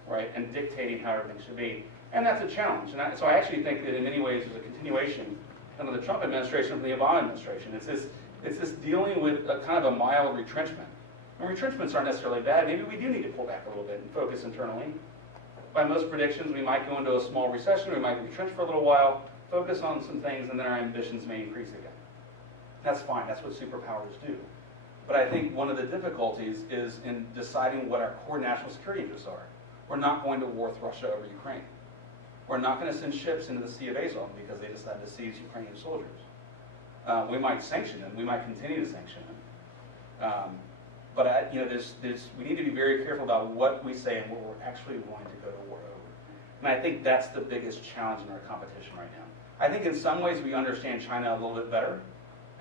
right? And dictating how everything should be. And that's a challenge. And so I actually think that in many ways there's a continuation under the Trump administration from the Obama administration. It's this dealing with a kind of a mild retrenchment. And retrenchments aren't necessarily bad. Maybe we do need to pull back a little bit and focus internally. By most predictions, we might go into a small recession, we might retrench for a little while, focus on some things, and then our ambitions may increase again. That's fine, that's what superpowers do. But I think one of the difficulties is in deciding what our core national security interests are. We're not going to war with Russia over Ukraine. We're not going to send ships into the Sea of Azov because they decided to seize Ukrainian soldiers. We might sanction them, we might continue to sanction them. But we need to be very careful about what we say and what we're actually willing to go to war over. And I think that's the biggest challenge in our competition right now. I think in some ways we understand China a little bit better.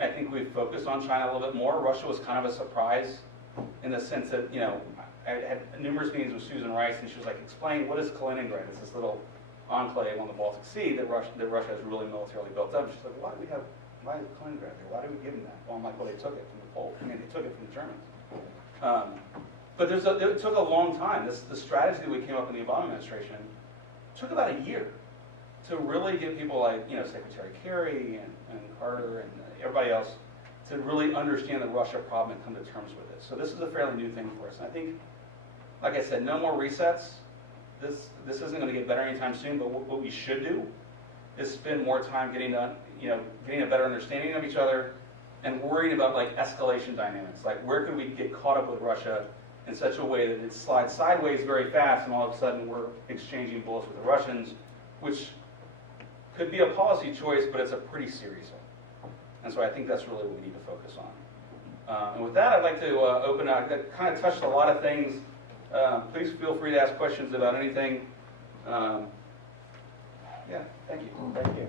I think we've focused on China a little bit more. Russia was kind of a surprise in the sense that, I had numerous meetings with Susan Rice, and she was like, explain, what is Kaliningrad? It's this little enclave on the Baltic Sea that Russia has really militarily built up. She's like, why is Kaliningrad there? Why do we give them that? Well, I'm like, well, they took it from the Poles. They took it from the Germans. But it took a long time. The strategy that we came up in the Obama administration took about a year to really get people like Secretary Kerry and Carter and everybody else to really understand the Russia problem and come to terms with it. So this is a fairly new thing for us. And I think, like I said, no more resets. This isn't going to get better anytime soon. But what we should do is spend more time getting a better understanding of each other, and worrying about like escalation dynamics. Like, where could we get caught up with Russia in such a way that it slides sideways very fast, and all of a sudden we're exchanging bullets with the Russians, which could be a policy choice, but it's a pretty serious one. And so I think that's really what we need to focus on. And with that, I'd like to open up. That kind of touched a lot of things. Please feel free to ask questions about anything. Yeah, thank you. Thank you.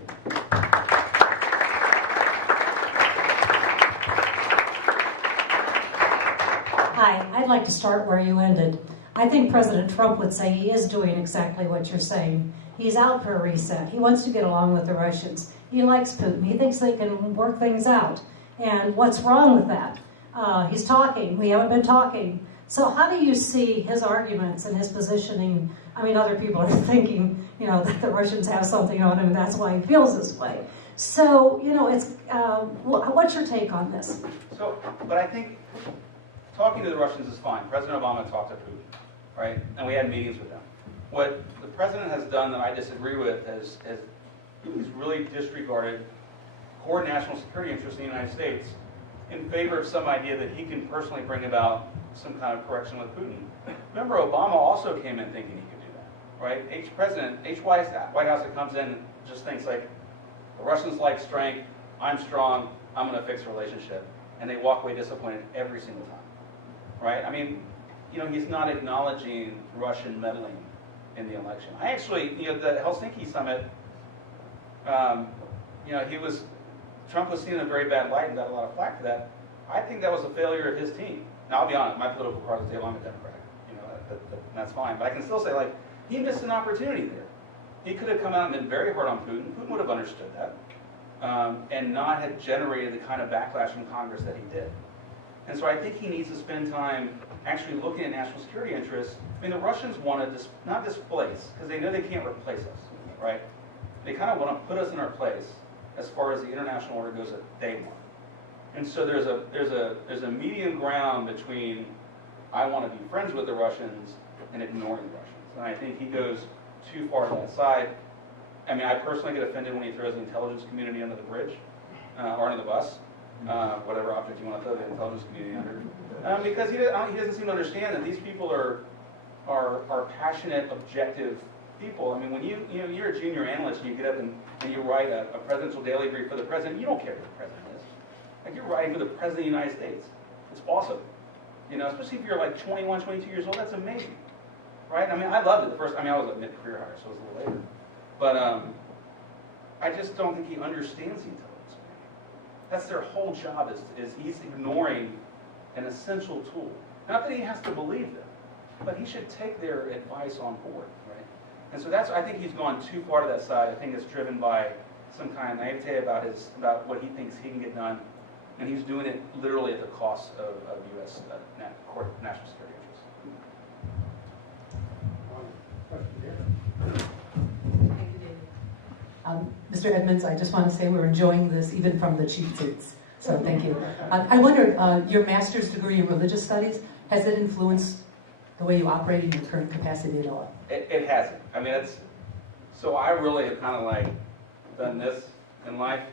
Hi, I'd like to start where you ended. I think President Trump would say he is doing exactly what you're saying. He's out for a reset. He wants to get along with the Russians. He likes Putin. He thinks they can work things out. And what's wrong with that? He's talking. We haven't been talking. So how do you see his arguments and his positioning? I mean, other people are thinking, that the Russians have something on him, and that's why he feels this way. So, it's what's your take on this? But I think talking to the Russians is fine. President Obama talked to Putin, right? And we had meetings with them. What the president has done that I disagree with is he's really disregarded core national security interests in the United States in favor of some idea that he can personally bring about some kind of correction with Putin. Remember, Obama also came in thinking he could do that, right? Each White House that comes in just thinks like, the Russians like strength, I'm strong, I'm going to fix the relationship. And they walk away disappointed every single time, right? I mean, he's not acknowledging Russian meddling in the election. I actually, the Helsinki summit, Trump was seen in a very bad light and got a lot of flack for that. I think that was a failure of his team. Now, I'll be honest, my political party is I'm a Democrat. That's fine. But I can still say, like, He missed an opportunity there. He could have come out and been very hard on Putin. Putin would have understood that and not have generated the kind of backlash from Congress that he did. And so I think he needs to spend time actually looking at national security interests. I mean, the Russians want to not displace, because they know they can't replace us, right? They kind of want to put us in our place as far as the international order goes that they want. And so there's a medium ground between I want to be friends with the Russians and ignoring the Russians. And I think he goes too far to that side. I mean, I personally get offended when he throws the intelligence community under the bridge or under the bus, whatever object you want to throw the intelligence community under, because he doesn't seem to understand that these people are passionate, objective people. I mean, when you're a junior analyst and you get up and you write a presidential daily brief for the president, you don't care who the president is. Like, you're writing for the president of the United States. It's awesome. You know, especially if you're like 21, 22 years old, that's amazing. Right? I mean, I loved it I was a mid-career hire, so it was a little later. But I just don't think he understands the intelligence community. That's their whole job, is he's ignoring an essential tool. Not that he has to believe them, but he should take their advice on board, right? And so I think he's gone too far to that side. I think it's driven by some kind of naivete about what he thinks he can get done, and he's doing it literally at the cost of U.S. national security interests. Mr. Edmonds, I just want to say we're enjoying this even from the cheap seats. So thank you. I wonder, your master's degree in religious studies, has it influenced the way you operate in your current capacity at all? It hasn't. I mean, so I really have kind of like done this in life.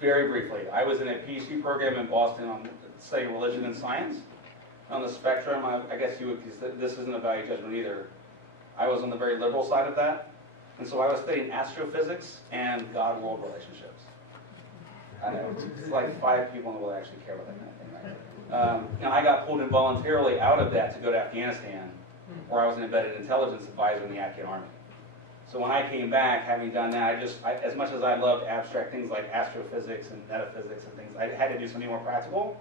Very briefly, I was in a PhD program in Boston on studying religion and science. On the spectrum, I guess you would, because this isn't a value judgment either, I was on the very liberal side of that. And so I was studying astrophysics and God-world relationships. I know, it's like 5 people in the world that actually care about that kind of thing, right? Now, I got pulled involuntarily out of that to go to Afghanistan, where I was an embedded intelligence advisor in the Afghan army. So when I came back, having done that, as much as I loved abstract things like astrophysics and metaphysics and things, I had to do something more practical.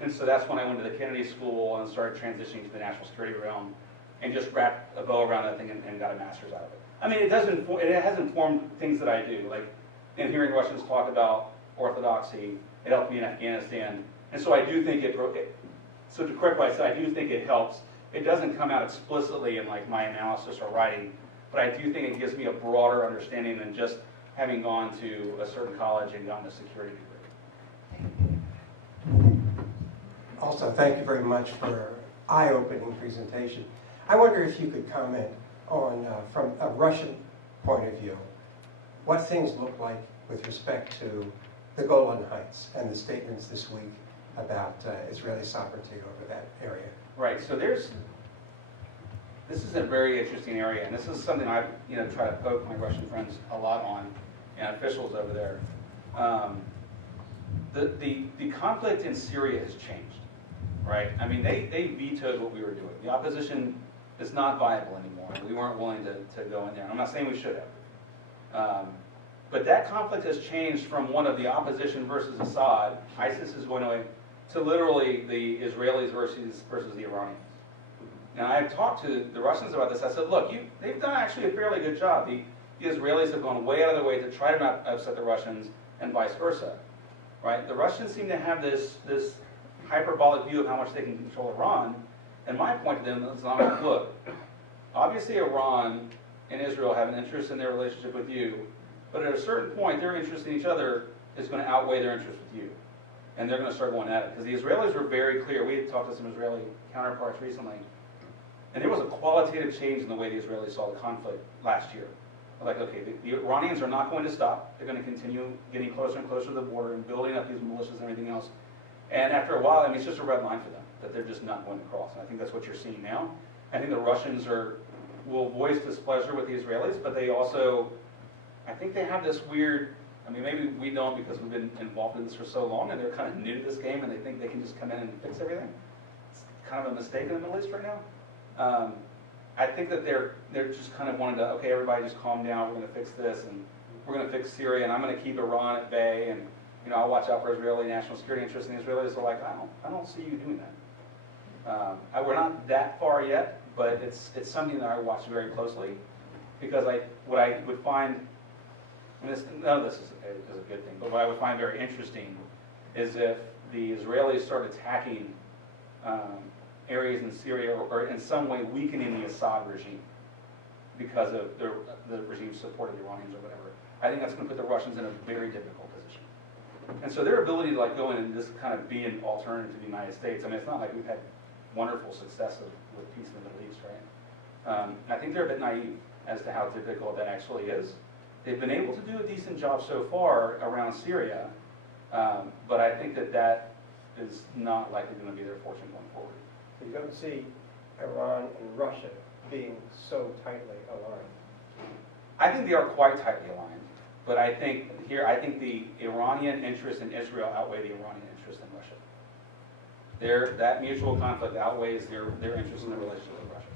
And so that's when I went to the Kennedy School and started transitioning to the national security realm and just wrapped a bow around that thing and got a master's out of it. I mean, it has informed things that I do, like in hearing Russians talk about orthodoxy. It helped me in Afghanistan. And so I do think so to correct what I said, I do think it helps. It doesn't come out explicitly in like my analysis or writing, but I do think it gives me a broader understanding than just having gone to a certain college and gotten a security degree. Also, thank you very much for an eye-opening presentation. I wonder if you could comment on, from a Russian point of view, what things look like with respect to the Golan Heights and the statements this week about Israeli sovereignty over that area. Right. So this is a very interesting area, and this is something I try to poke my Russian friends a lot on, and officials over there. The conflict in Syria has changed, right? I mean, they vetoed what we were doing. The opposition is not viable anymore. We weren't willing to go in there. I'm not saying we should have. But that conflict has changed from one of the opposition versus Assad, ISIS is going away, to literally the Israelis versus the Iranians. Now, I've talked to the Russians about this. I said, look, they've done actually a fairly good job. The Israelis have gone way out of their way to try to not upset the Russians and vice versa. Right? The Russians seem to have this hyperbolic view of how much they can control Iran. And my point to them is, look, obviously Iran and Israel have an interest in their relationship with you, but at a certain point, their interest in each other is going to outweigh their interest with you. And they're going to start going at it. Because the Israelis were very clear. We had talked to some Israeli counterparts recently, and there was a qualitative change in the way the Israelis saw the conflict last year. Like, okay, the Iranians are not going to stop. They're going to continue getting closer and closer to the border and building up these militias and everything else. And after a while, I mean, it's just a red line for them, that they're just not going to cross. And I think that's what you're seeing now. I think the Russians will voice displeasure with the Israelis, but they also, I think they have this weird, I mean, maybe we don't because we've been involved in this for so long and they're kind of new to this game and they think they can just come in and fix everything. It's kind of a mistake in the Middle East right now. I think that they're just kind of wanting to, okay, everybody just calm down, we're going to fix this, and we're going to fix Syria, and I'm going to keep Iran at bay, and I'll watch out for Israeli national security interests, and the Israelis are like, I don't see you doing that. We're not that far yet, but it's something that I watch very closely, because what I would find, and none of this is a good thing, but what I would find very interesting is if the Israelis start attacking areas in Syria, or in some way weakening the Assad regime because of the regime's support of the Iranians or whatever. I think that's going to put the Russians in a very difficult position. And so their ability to go in and just kind of be an alternative to the United States, I mean, it's not like we've had wonderful success with peace in the Middle East, right? I think they're a bit naive as to how difficult that actually is. They've been able to do a decent job so far around Syria, but I think that is not likely going to be their fortune going forward. So you don't see Iran and Russia being so tightly aligned? I think they are quite tightly aligned, but I think the Iranian interest in Israel outweigh the Iranian interest in Russia. That mutual conflict outweighs their interest in the relationship with Russia.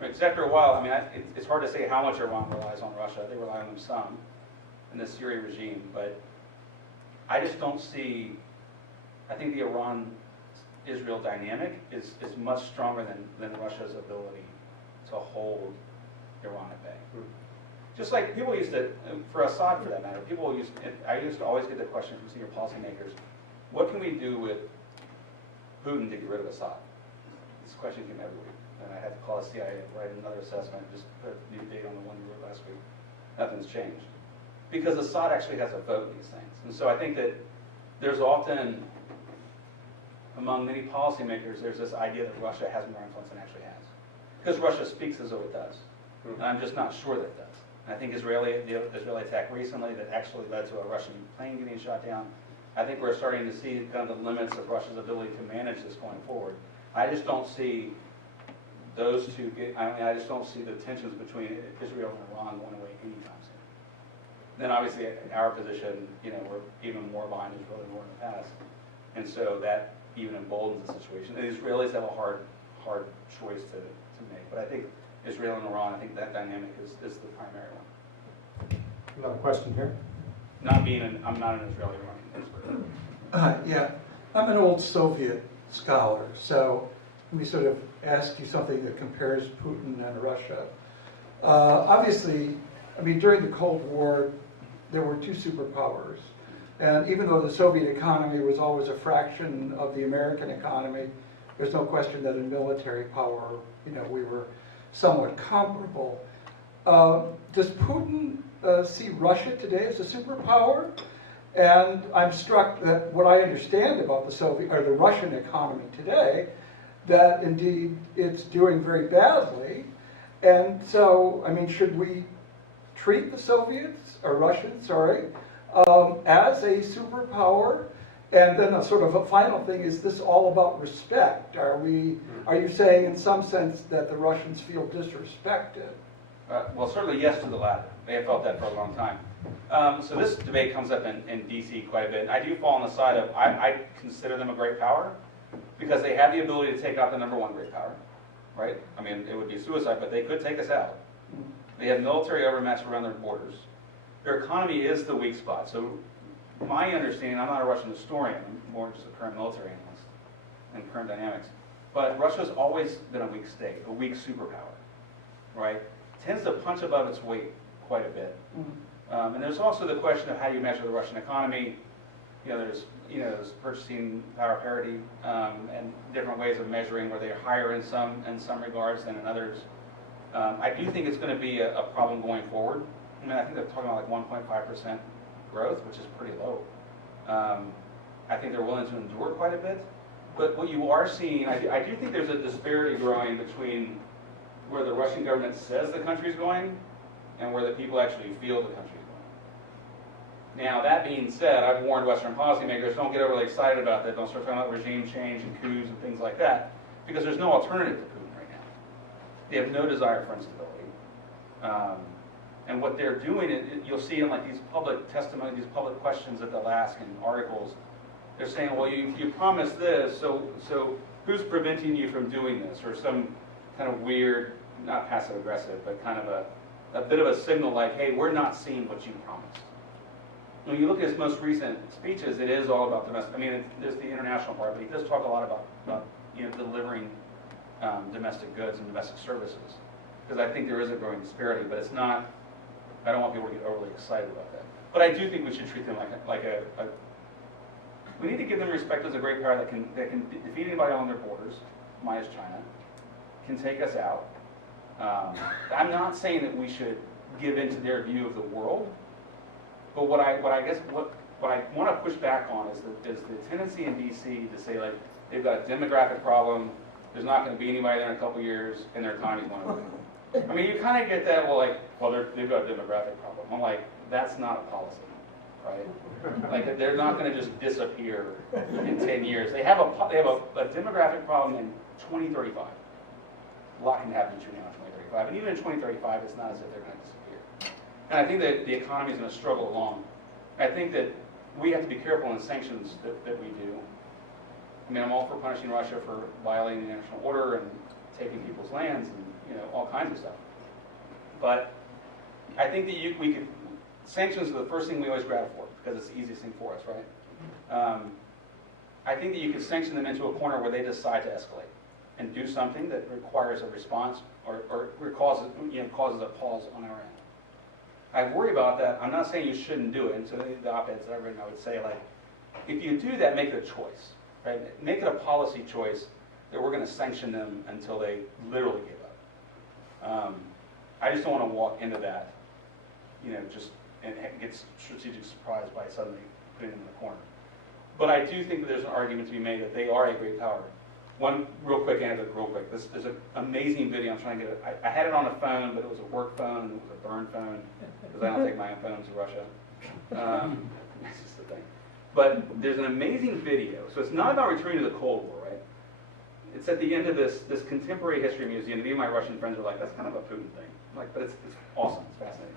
Because after a while, I mean, it's hard to say how much Iran relies on Russia. They rely on them some in the Syria regime, but I just don't see. I think the Iran-Israel dynamic is much stronger than Russia's ability to hold Iran at bay. Just like people used to, for Assad for that matter, I used to always get the question from senior policymakers, what can we do with Putin to get rid of Assad? This question came every week. And I had to call the CIA, write another assessment, just put a new date on the one we wrote last week. Nothing's changed. Because Assad actually has a vote in these things. And so I think that there's often, among many policymakers, there's this idea that Russia has more influence than it actually has. Because Russia speaks as though it does. And I'm just not sure that it does. And I think the Israeli attack recently that actually led to a Russian plane getting shot down, I think we're starting to see kind of the limits of Russia's ability to manage this going forward. I just don't see those two I just don't see the tensions between Israel and Iran going away anytime soon. Then obviously our position, we're even more behind Israel than we were in the past. And so that even emboldens the situation. The Israelis have a hard choice to make. But I think Israel and Iran, I think that dynamic is the primary one. Another question here. I'm not an Israeli Iranian. Yeah, I'm an old Soviet scholar, so let me sort of ask you something that compares Putin and Russia. Obviously, I mean, during the Cold War, there were two superpowers. And even though the Soviet economy was always a fraction of the American economy, there's no question that in military power, we were somewhat comparable. Does Putin see Russia today as a superpower? And I'm struck that what I understand about the Russian economy today, that indeed it's doing very badly. And so, I mean, should we treat the Russians, as a superpower? And then a sort of a final thing, is this all about respect? Are you saying in some sense that the Russians feel disrespected? Well, certainly yes to the latter. They have felt that for a long time. So this debate comes up in D.C. quite a bit. I do fall on the side of, I consider them a great power because they have the ability to take out the number one great power, right? I mean, it would be suicide, but they could take us out. They have military overmatch around their borders. Their economy is the weak spot. So my understanding, I'm not a Russian historian, I'm more just a current military analyst and current dynamics, but Russia's always been a weak state, a weak superpower, right? Tends to punch above its weight quite a bit. And there's also the question of how you measure the Russian economy. There's purchasing power parity and different ways of measuring where they're higher in some regards than in others. I do think it's going to be a problem going forward. I mean, I think they're talking about like 1.5% growth, which is pretty low. I think they're willing to endure quite a bit. But what you are seeing, I do think there's a disparity growing between where the Russian government says the country's going and where the people actually feel the country's going. Now, that being said, I've warned Western policymakers, don't get overly excited about that. Don't start talking about regime change and coups and things like that, because there's no alternative to Putin right now. They have no desire for instability. And what they're doing, you'll see in like these public testimony, these public questions that they'll ask in articles, they're saying, well, you promised this, so who's preventing you from doing this? Or some kind of weird, not passive aggressive, but kind of a bit of a signal like, hey, we're not seeing what you promised. When you look at his most recent speeches, it is all about domestic. I mean, there's the international part, but he does talk a lot about delivering domestic goods and domestic services. Because I think there is a growing disparity, but it's not, I don't want people to get overly excited about that. But I do think we should treat them like a we need to give them respect as a great power that can defeat anybody on their borders, minus China, can take us out. I'm not saying that we should give in to their view of the world, but what I want to push back on is the tendency in DC to say, like, they've got a demographic problem, there's not going to be anybody there in a couple years, and their economy's going to boom. I mean, you kind of get that, they've got a demographic problem. I'm like, that's not a policy, right? Like, they're not going to just disappear in 10 years. They have a demographic problem in 2035. A lot can happen between now and 2035, and even in 2035, it's not as if they're going to disappear. And I think that the economy is going to struggle along. I think that we have to be careful in sanctions that we do. I mean, I'm all for punishing Russia for violating the international order and taking people's lands and all kinds of stuff. But I think that we could, sanctions are the first thing we always grab for because it's the easiest thing for us, right? I think that you could sanction them into a corner where they decide to escalate and do something that requires a response or causes a pause on our end. I worry about that. I'm not saying you shouldn't do it. And so the op-eds that I've written, I would say, like, if you do that, make it a choice, right? Make it a policy choice that we're going to sanction them until they literally give up. I just don't want to walk into that, and get strategic surprised by suddenly putting them in the corner. But I do think that there's an argument to be made that they are a great power. One real quick anecdote, there's an amazing video. I'm trying to get it. I had it on a phone, but it was a work phone and it was a burn phone because I don't take my own phone to Russia. That's just the thing. But there's an amazing video. So it's not about returning to the Cold War, right? It's at the end of this contemporary history museum. And me and my Russian friends are like, that's kind of a Putin thing. I'm like, but it's awesome. It's fascinating.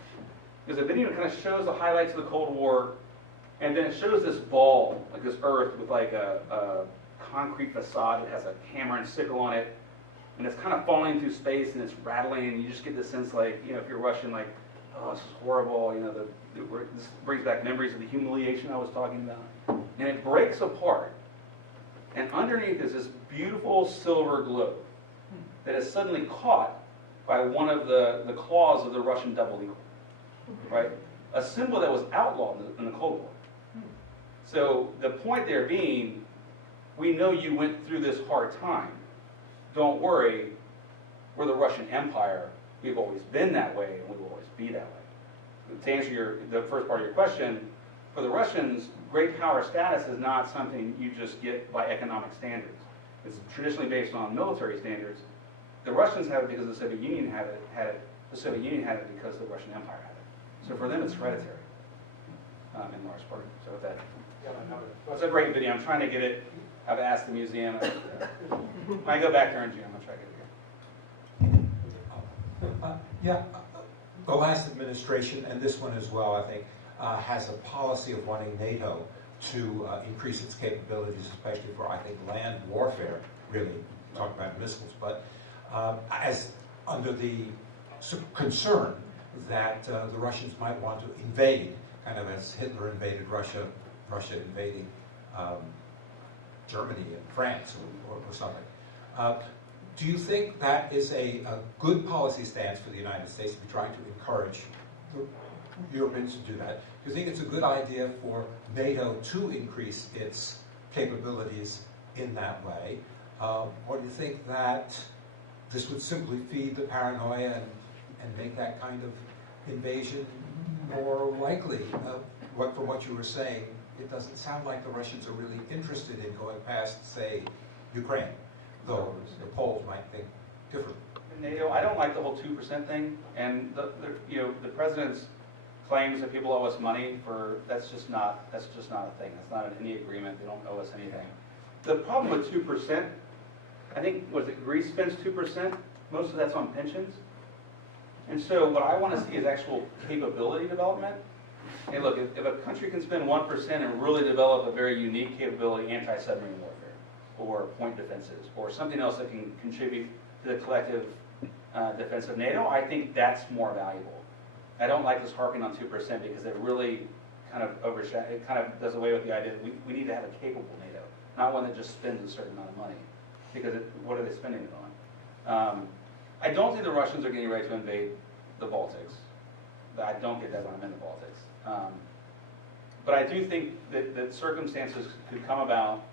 There's a video that kind of shows the highlights of the Cold War, and then it shows this ball, like this Earth with like a concrete facade that has a hammer and sickle on it, and it's kind of falling through space and it's rattling, and you just get this sense, like, if you're Russian, like, oh, this is horrible, this brings back memories of the humiliation I was talking about. And it breaks apart, and underneath is this beautiful silver globe that is suddenly caught by one of the claws of the Russian double eagle, right? A symbol that was outlawed in the Cold War. So the point there being, we know you went through this hard time. Don't worry, we're the Russian Empire. We've always been that way, and we will always be that way. To answer the first part of your question, for the Russians, great power status is not something you just get by economic standards. It's traditionally based on military standards. The Russians have it because the Soviet Union had it. The Soviet Union had it because the Russian Empire had it. So for them, it's hereditary, in large part. So with that, it's a great video. I'm trying to get it. I've asked the museum. When I go back there in June, I'm going to try to get it here. The last administration, and this one as well, I think, has a policy of wanting NATO to increase its capabilities, especially for, I think, land warfare, really, talk about missiles, but as under the concern that the Russians might want to invade, kind of as Hitler invaded Russia, Russia invading Germany and France or something. Do you think that is a good policy stance for the United States to be trying to encourage the Europeans to do that? Do you think it's a good idea for NATO to increase its capabilities in that way? Or do you think that this would simply feed the paranoia and make that kind of invasion more likely? From what you were saying, it doesn't sound like the Russians are really interested in going past, say, Ukraine, though the Poles might think differently. NATO, I don't like the whole 2% thing, and the president's claims that people owe us money that's just not a thing. That's not in any agreement. They don't owe us anything. The problem with 2%, I think, Greece spends 2%. Most of that's on pensions. And so what I want to see is actual capability development. Hey, look, if a country can spend 1% and really develop a very unique capability, anti-submarine warfare, or point defenses, or something else that can contribute to the collective defense of NATO, I think that's more valuable. I don't like this harping on 2% because it really kind of it kind of does away with the idea that we need to have a capable NATO, not one that just spends a certain amount of money. Because what are they spending it on? I don't think the Russians are getting ready to invade the Baltics. I don't get that when I'm in the Baltics. But I do think that circumstances could come about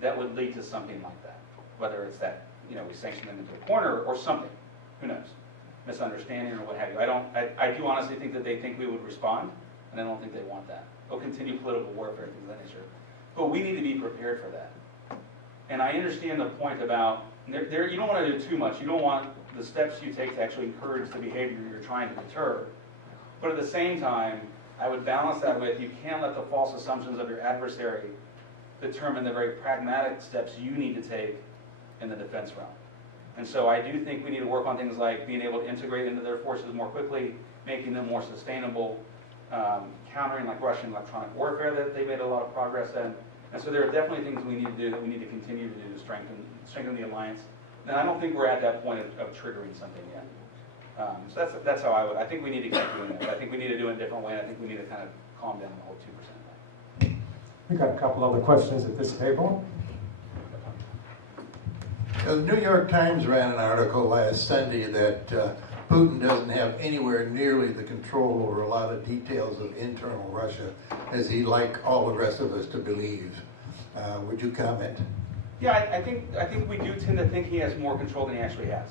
that would lead to something like that. Whether it's that, we sanction them into a corner or something. Who knows? Misunderstanding or what have you. I do honestly think that they think we would respond, and I don't think they want that. They'll continue political warfare, things of that nature. But we need to be prepared for that. And I understand the point about, you don't want to do too much. You don't want the steps you take to actually encourage the behavior you're trying to deter. But at the same time, I would balance that with, you can't let the false assumptions of your adversary determine the very pragmatic steps you need to take in the defense realm. And so I do think we need to work on things like being able to integrate into their forces more quickly, making them more sustainable, countering like Russian electronic warfare that they made a lot of progress in. And so there are definitely things we need to do that we need to continue to do to strengthen the alliance. And I don't think we're at that point of triggering something yet. So that's how I think we need to keep doing that. I think we need to do it a different way, and I think we need to kind of calm down the whole 2% thing. We've got a couple other questions at this table. The New York Times ran an article last Sunday that Putin doesn't have anywhere nearly the control over a lot of details of internal Russia as he'd like all the rest of us to believe. Would you comment? Yeah, I think we do tend to think he has more control than he actually has.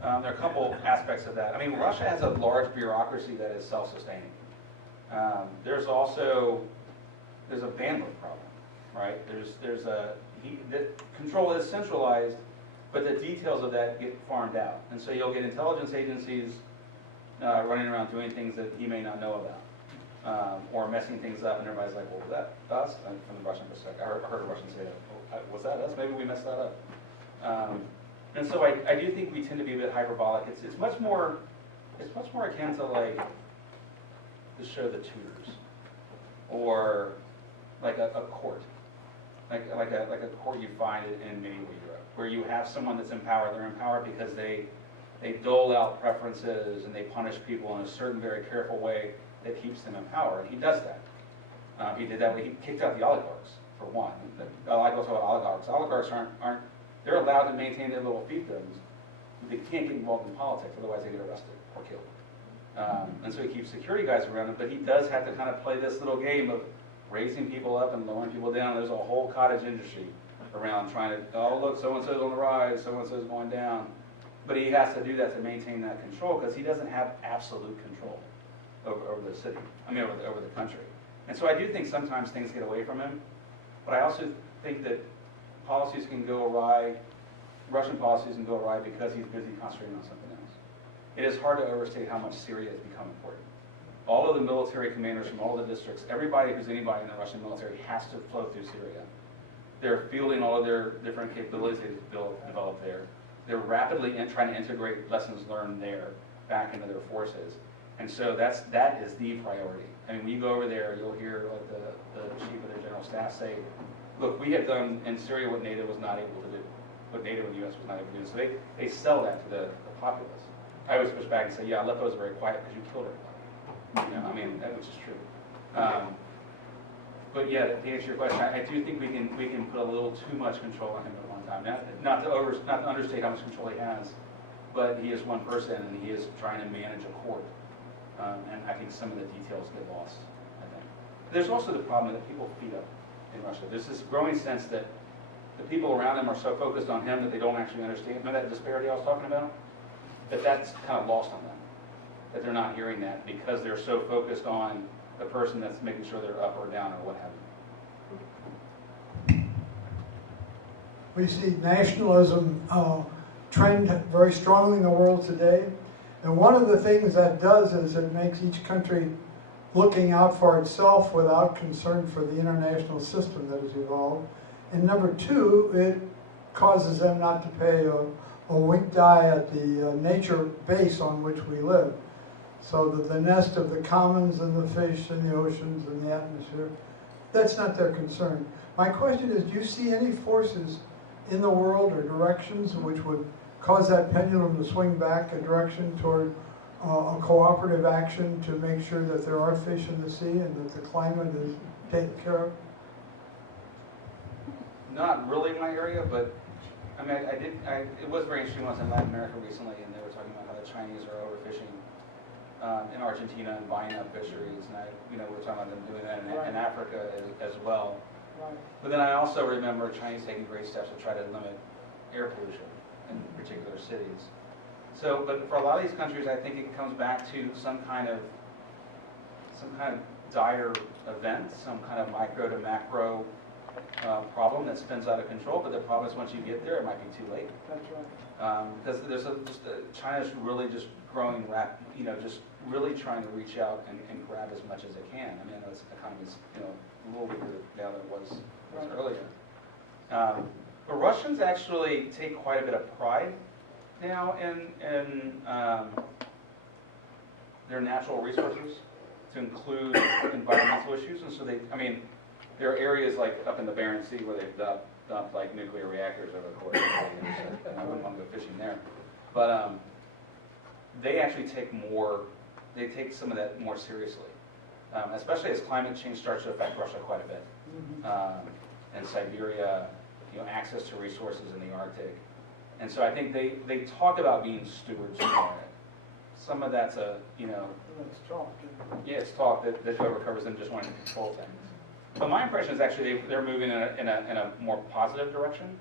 There are a couple aspects of that. I mean, Russia has a large bureaucracy that is self-sustaining. There's a bandwidth problem, right? The control is centralized, but the details of that get farmed out. And so you'll get intelligence agencies running around doing things that he may not know about, or messing things up, and everybody's like, well, was that us? And from the Russian perspective, I heard a Russian say that. Was that us? Maybe we messed that up. And so I do think we tend to be a bit hyperbolic. It's much more akin to like the show The Tudors, or like a court, like a court you find in medieval Europe, where you have someone that's in power. They're in power because they dole out preferences and they punish people in a certain very careful way that keeps them in power. And he does that. He did that. He kicked out the oligarchs for one. I go about oligarchs. Oligarchs aren't. They're allowed to maintain their little fiefdoms. They can't get involved in politics, otherwise they get arrested or killed. And so he keeps security guys around him, but he does have to kind of play this little game of raising people up and lowering people down. There's a whole cottage industry around trying to, oh look, so-and-so's on the rise, so-and-so's going down. But he has to do that to maintain that control because he doesn't have absolute control over the city, over the country. And so I do think sometimes things get away from him, but I also think that policies can go awry, Russian policies can go awry because he's busy concentrating on something else. It is hard to overstate how much Syria has become important. All of the military commanders from all the districts, everybody who's anybody in the Russian military has to flow through Syria. They're fielding all of their different capabilities they've developed there. They're rapidly trying to integrate lessons learned there back into their forces. And so that is the priority. I mean, when you go over there, you'll hear like the chief of their general staff say, look, we have done in Syria what NATO was not able to do, what NATO and the U.S. was not able to do. So they sell that to the populace. I always push back and say, yeah, Aleppo is very quiet because you killed everybody. Which is true. But yeah, to answer your question, I do think we can put a little too much control on him at one time. Not to understate how much control he has, but he is one person and he is trying to manage a court. And I think some of the details get lost, I think. There's also the problem that people feed up in Russia. There's this growing sense that the people around him are so focused on him that they don't actually understand. Remember that disparity I was talking about? That's kind of lost on them. That they're not hearing that because they're so focused on the person that's making sure they're up or down or what have you. We see nationalism trend very strongly in the world today. And one of the things that does is it makes each country looking out for itself without concern for the international system that has evolved. And number two, it causes them not to pay a wink eye at the nature base on which we live. So that the nest of the commons and the fish and the oceans and the atmosphere, that's not their concern. My question is, do you see any forces in the world or directions which would cause that pendulum to swing back a direction toward a cooperative action to make sure that there are fish in the sea and that the climate is taken care of? Not really my area, but I mean, it was very interesting when I was in Latin America recently, and they were talking about how the Chinese are overfishing in Argentina and buying up fisheries, and we were talking about them doing that in Africa as well. Right. But then I also remember Chinese taking great steps to try to limit air pollution in particular cities. So, but for a lot of these countries, I think it comes back to some kind of dire event, some kind of micro to macro problem that spins out of control. But the problem is once you get there, it might be too late. That's right. Because China's really just growing just really trying to reach out and grab as much as it can. I mean, I know its economy's a little weaker now than it was earlier. But Russians actually take quite a bit of pride now in their natural resources, to include environmental issues, and so there are areas like up in the Barents Sea where they've dumped like nuclear reactors over the course of the years. I wouldn't want to go fishing there, but they actually take some of that more seriously, especially as climate change starts to affect Russia quite a bit, and Siberia, access to resources in the Arctic, and so I think they talk about being stewards of it. Some of that's Let's talk. yeah, it's talk that whoever covers them just wanting to control things. But my impression is actually they're moving in a more positive direction.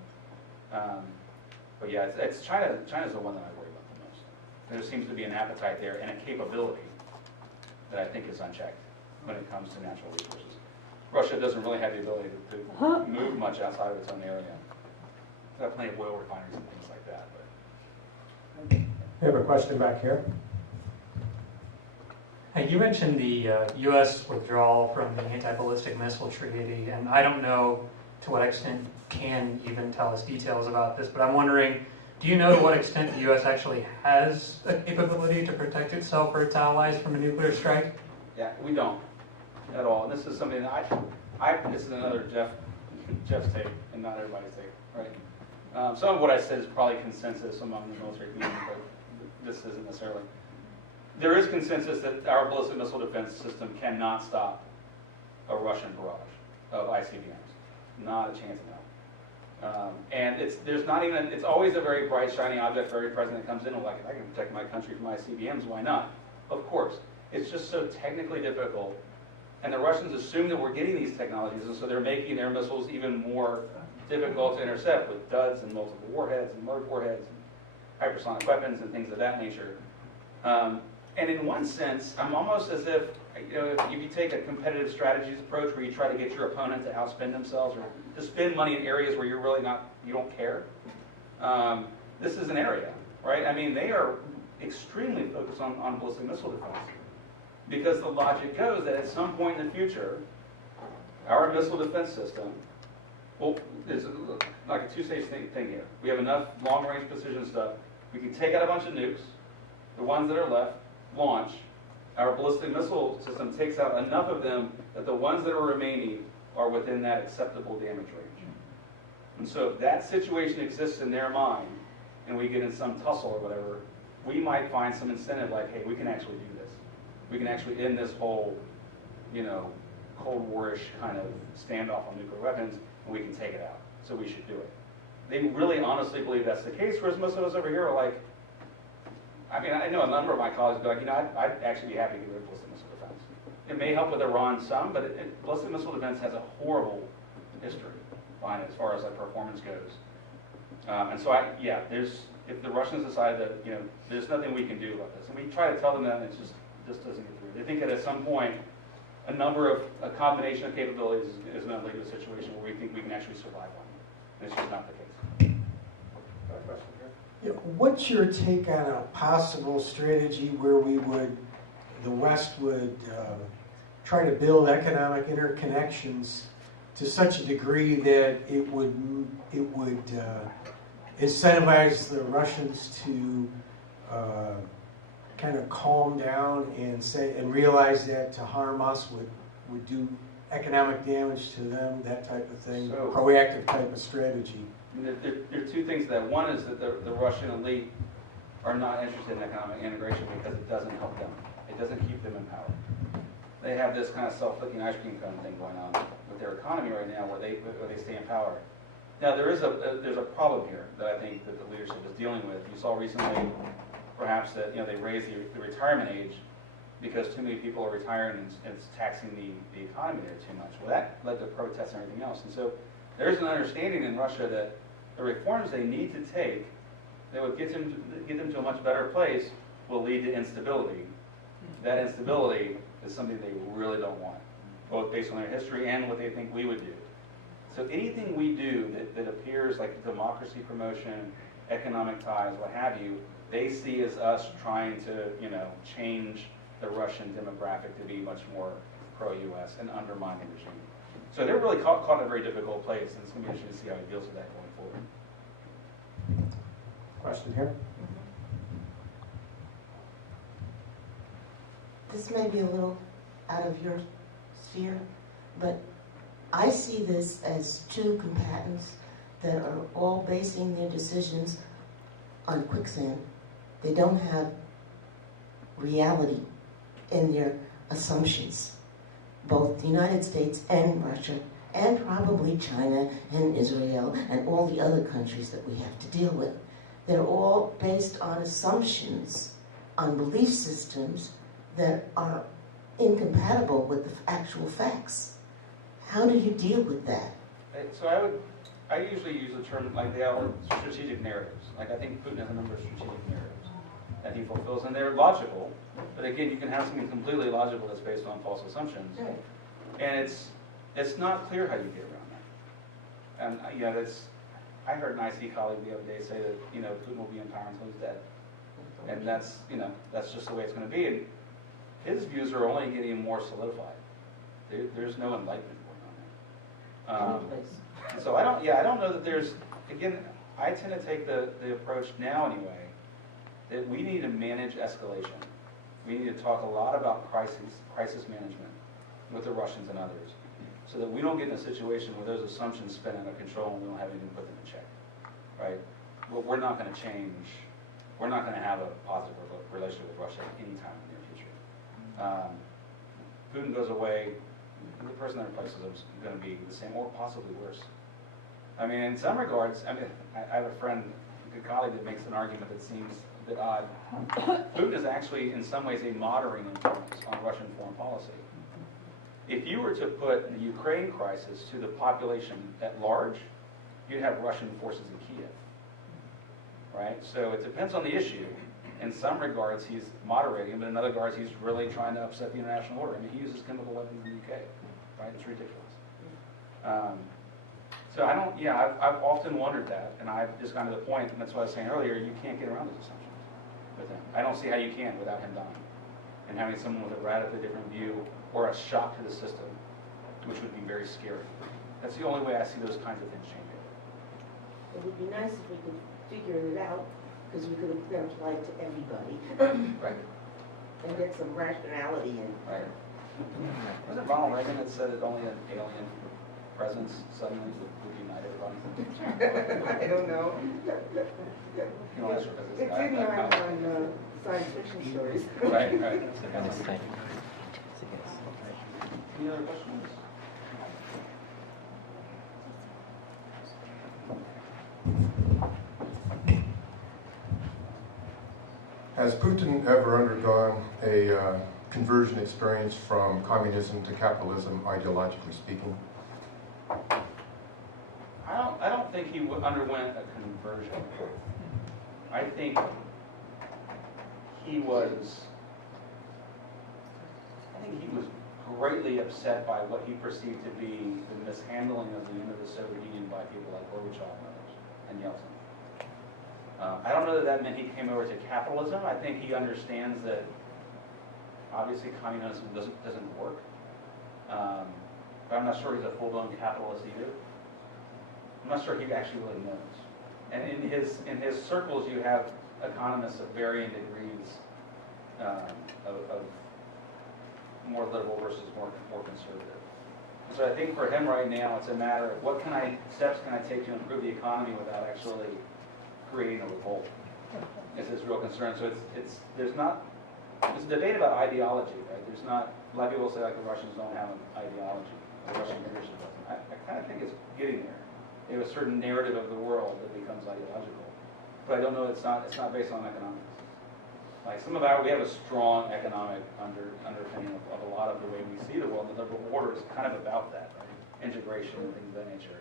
But yeah, it's China. China's the one that I worry about the most. There seems to be an appetite there and a capability that I think is unchecked when it comes to natural resources. Russia doesn't really have the ability to move much outside of its own area. They have plenty of oil refineries and things like that. But We have a question back here. Hey, you mentioned the U.S. withdrawal from the anti-ballistic missile treaty, and I don't know to what extent you can even tell us details about this, but I'm wondering, do you know to what extent the U.S. actually has a capability to protect itself or its allies from a nuclear strike? yeah, we don't at all. And this is something that this is another Jeff's take and not everybody's take, right? Some of what I said is probably consensus among the military community, but this isn't necessarily. There is consensus that our ballistic missile defense system cannot stop a Russian barrage of ICBMs. Not a chance in hell. And it's always a very bright, shiny object for every president that comes in and like, if I can protect my country from ICBMs, why not? Of course. It's just so technically difficult. And the Russians assume that we're getting these technologies, and so they're making their missiles even more difficult to intercept with duds and multiple warheads and merc warheads and hypersonic weapons and things of that nature. And in one sense, I'm almost as if, if you take a competitive strategies approach where you try to get your opponent to outspend themselves or to spend money in areas where you don't care. This is an area, right? I mean, they are extremely focused on ballistic missile defense because the logic goes that at some point in the future, our missile defense system, well, there's like a two-stage thing here. We have enough long-range precision stuff. We can take out a bunch of nukes, the ones that are left, launch. Our ballistic missile system takes out enough of them that the ones that are remaining are within that acceptable damage range. And so if that situation exists in their mind, and we get in some tussle or whatever, we might find some incentive like, hey, we can actually do this. We can actually end this whole, Cold War-ish kind of standoff on nuclear weapons, and we can take it out. So we should do it. They really honestly believe that's the case, whereas most of us over here are like, I mean, I know a number of my colleagues be like, I'd actually be happy to get rid of ballistic missile defense. It may help with Iran some, but ballistic missile defense has a horrible history behind it as far as like performance goes. And so if the Russians decide that, there's nothing we can do about this, and we try to tell them that, and it just doesn't get through. They think that at some point, a combination of capabilities is going to lead to a situation where we think we can actually survive one. And it's just not the case. Yeah, what's your take on a possible strategy where the West would try to build economic interconnections to such a degree that it would incentivize the Russians to kind of calm down and realize that to harm us would do economic damage to them, that type of thing, proactive type of strategy? There are two things to that. One is that the Russian elite are not interested in economic integration because it doesn't help them. It doesn't keep them in power. They have this kind of self-licking ice cream cone thing going on with their economy right now where they stay in power. Now there's a problem here that I think that the leadership is dealing with. You saw recently, perhaps that they raised the retirement age because too many people are retiring and it's taxing the economy there too much. Well, that led to protests and everything else. And so there's an understanding in Russia that the reforms they need to take that would get them to a much better place will lead to instability. That instability is something they really don't want, both based on their history and what they think we would do. So anything we do that appears like democracy promotion, economic ties, what have you, they see as us trying to, change the Russian demographic to be much more pro-U.S. and undermine the regime. So they're really caught in a very difficult place, and it's going to be interesting to see how he deals with that going forward. Question here? This may be a little out of your sphere, but I see this as two combatants that are all basing their decisions on quicksand. They don't have reality in their assumptions. Both the United States and Russia, and probably China and Israel and all the other countries that we have to deal with. They're all based on assumptions, on belief systems that are incompatible with the actual facts. How do you deal with that? So I usually use the term like they are strategic narratives. Like I think Putin has a number of strategic narratives that he fulfills, and they're logical. But again, you can have something completely logical that's based on false assumptions, Right. and it's not clear how you get around that. And I heard an IC colleague the other day say that Putin will be in power until he's dead, and that's just the way it's going to be. And his views are only getting more solidified. There's no enlightenment going on there. So I don't know that there's, again, I tend to take the approach now anyway, that we need to manage escalation. We need to talk a lot about crisis management with the Russians and others, so that we don't get in a situation where those assumptions spin out of control and we don't have anything to put them in check, right? Well, we're not going to change. We're not going to have a positive relationship with Russia anytime in the near future. Putin goes away, the person that replaces him is going to be the same or possibly worse. I mean, in some regards, I have a friend, a good colleague, that makes an argument that seems a bit odd. Putin is actually, in some ways, a moderating influence on Russian foreign policy. If you were to put the Ukraine crisis to the population at large, you'd have Russian forces in Kiev, right? So it depends on the issue. In some regards, he's moderating, but in other regards, he's really trying to upset the international order. I mean, he uses chemical weapons in the UK, right? It's ridiculous. So I've often wondered that, and I've just gotten to the point, and that's what I was saying earlier, you can't get around those assumptions with him. I don't see how you can without him dying and having someone with a radically different view or a shock to the system, which would be very scary. That's the only way I see those kinds of things changing. It would be nice if we could figure it out, because we could then apply it to everybody. Right. And get some rationality in. Right. Was it Ronald Reagan that said that only an alien presence suddenly would unite everybody? I don't know. You know, that's It's in on science fiction stories. Right. Any other questions? Has Putin ever undergone a conversion experience from communism to capitalism, ideologically speaking? I don't think he underwent a conversion. I think he was greatly upset by what he perceived to be the mishandling of the end of the Soviet Union by people like Gorbachev and others, and Yeltsin. I don't know that meant he came over to capitalism. I think he understands that obviously communism doesn't work. But I'm not sure he's a full-blown capitalist either. I'm not sure he actually really knows. And in his circles, you have economists of varying degrees of more liberal versus more conservative. So I think for him right now, it's a matter of what steps can I take to improve the economy without actually creating a revolt. Is his real concern. So there's a debate about ideology, right? There's not, a lot of people say like the Russians don't have an ideology, the Russian leadership doesn't. I kind of think it's getting there. They have a certain narrative of the world that becomes ideological. But I don't know, it's not based on economics. Like some of our, we have a strong economic underpinning of a lot of the way we see the world. The liberal order is kind of about that, right? Integration and things of that nature.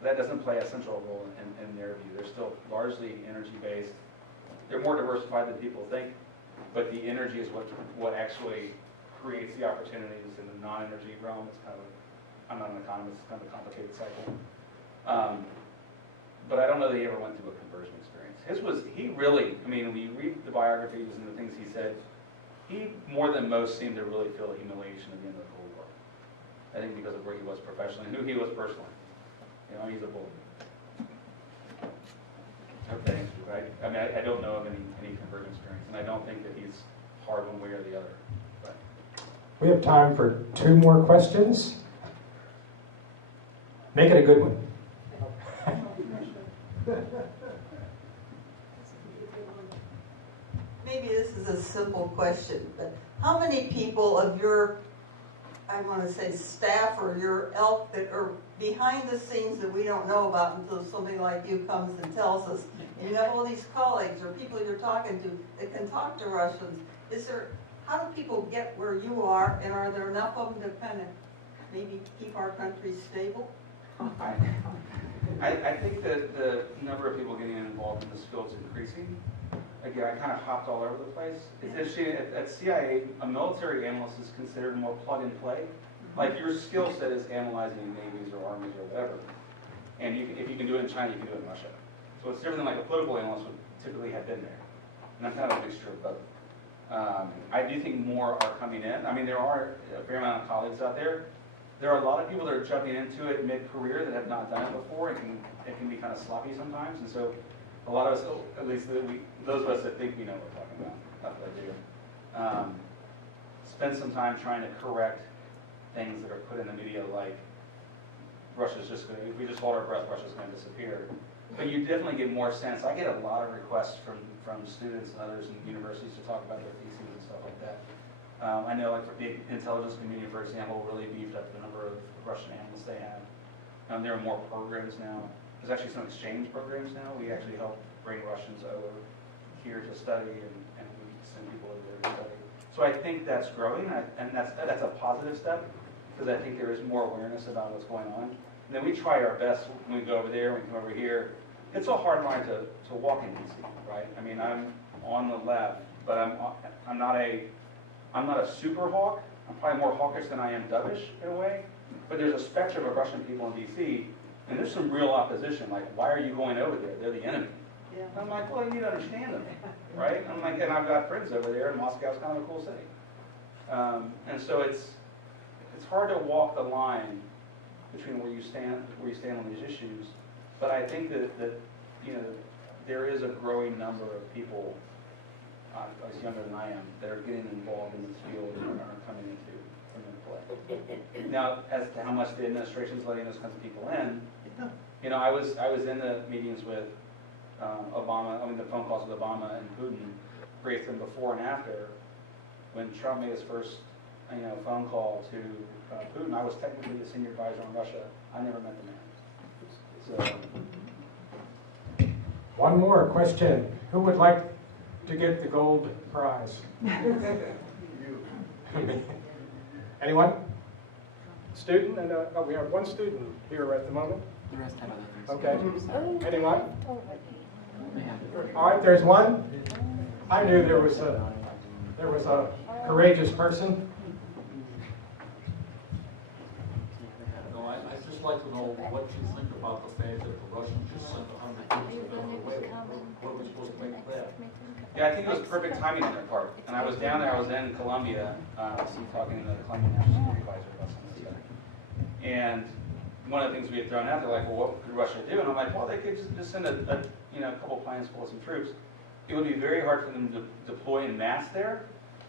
But that doesn't play a central role in their view. They're still largely energy-based. They're more diversified than people think, but the energy is what actually creates the opportunities in the non-energy realm. It's kind of, I'm not an economist, it's kind of a complicated cycle. But I don't know that he ever went through a conversion experience. He really, I mean, when you read the biographies and the things he said, he, more than most, seemed to really feel the humiliation at the end of the Cold War. I think because of where he was professionally and who he was personally. You know, he's a bully. Okay, right? I mean, I don't know of any conversion experience, and I don't think that he's hard one way or the other. But. We have time for 2 more questions. Make it a good one. Maybe this is a simple question, but how many people of your, I want to say staff or your ilk that are behind the scenes that we don't know about until somebody like you comes and tells us? And you have all these colleagues or people you're talking to that can talk to Russians. How do people get where you are, and are there enough of them to kind of maybe keep our country stable? I think that the number of people getting involved in this field is increasing. Again, I kind of hopped all over the place. It's interesting, at CIA, a military analyst is considered more plug and play. Like your skill set is analyzing navies or armies or whatever. And if you can do it in China, you can do it in Russia. So it's different than like a political analyst would typically have been there. And I'm kind of a mixture of both. I do think more are coming in. I mean, there are a fair amount of colleagues out there. There are a lot of people that are jumping into it mid-career that have not done it before. It can be kind of sloppy sometimes. And so a lot of us, at least those of us that think we know what we're talking about, not that I do, spend some time trying to correct things that are put in the media like Russia's just going to, if we just hold our breath, Russia's going to disappear. But you definitely get more sense. I get a lot of requests from students and others in universities to talk about their theses and stuff like that. I know like the intelligence community, for example, really beefed up the number of Russian analysts they have. There are more programs now. There's actually some exchange programs now. We actually help bring Russians over here to study, and we send people over there to study. So I think that's growing, and that's a positive step, because I think there is more awareness about what's going on. And then we try our best when we go over there, when we come over here. It's a hard line to walk in DC, right? I mean, I'm on the left, but I'm not a super hawk. I'm probably more hawkish than I am dovish in a way. But there's a spectrum of Russian people in DC, and there's some real opposition. Like, why are you going over there? They're the enemy. Yeah. I'm like, well, you need to understand them, right? I'm like, and I've got friends over there, and Moscow's kind of a cool city. And so it's hard to walk the line between where you stand on these issues. But I think that you know, there is a growing number of people, as younger than I am, that are getting involved in this field and are coming into play. Now, as to how much the administration is letting those kinds of people in, you know, I was in the meetings with Obama. I mean, the phone calls with Obama and Putin, briefed them before and after. When Trump made his first, phone call to Putin, I was technically the senior advisor on Russia. I never met the man. So, one more question. Who would like to get the gold prize? Anyone? Student? And we have one student here at the moment. The rest have other things. Okay. Anyone? All right, there's one. I knew there was a courageous person. No, I'd just like to know what you think about the fact that the Russians just sent 100 troops and then away. What are we supposed to make of that? yeah, I think it was perfect timing on their part. And I was down there. I was in Colombia, talking to the Colombian National Security Advisor about some of this stuff. And one of the things we had thrown out there, like, well, what could Russia do? And I'm like, well, they could just send a couple planes full of some troops. It would be very hard for them to deploy en masse there.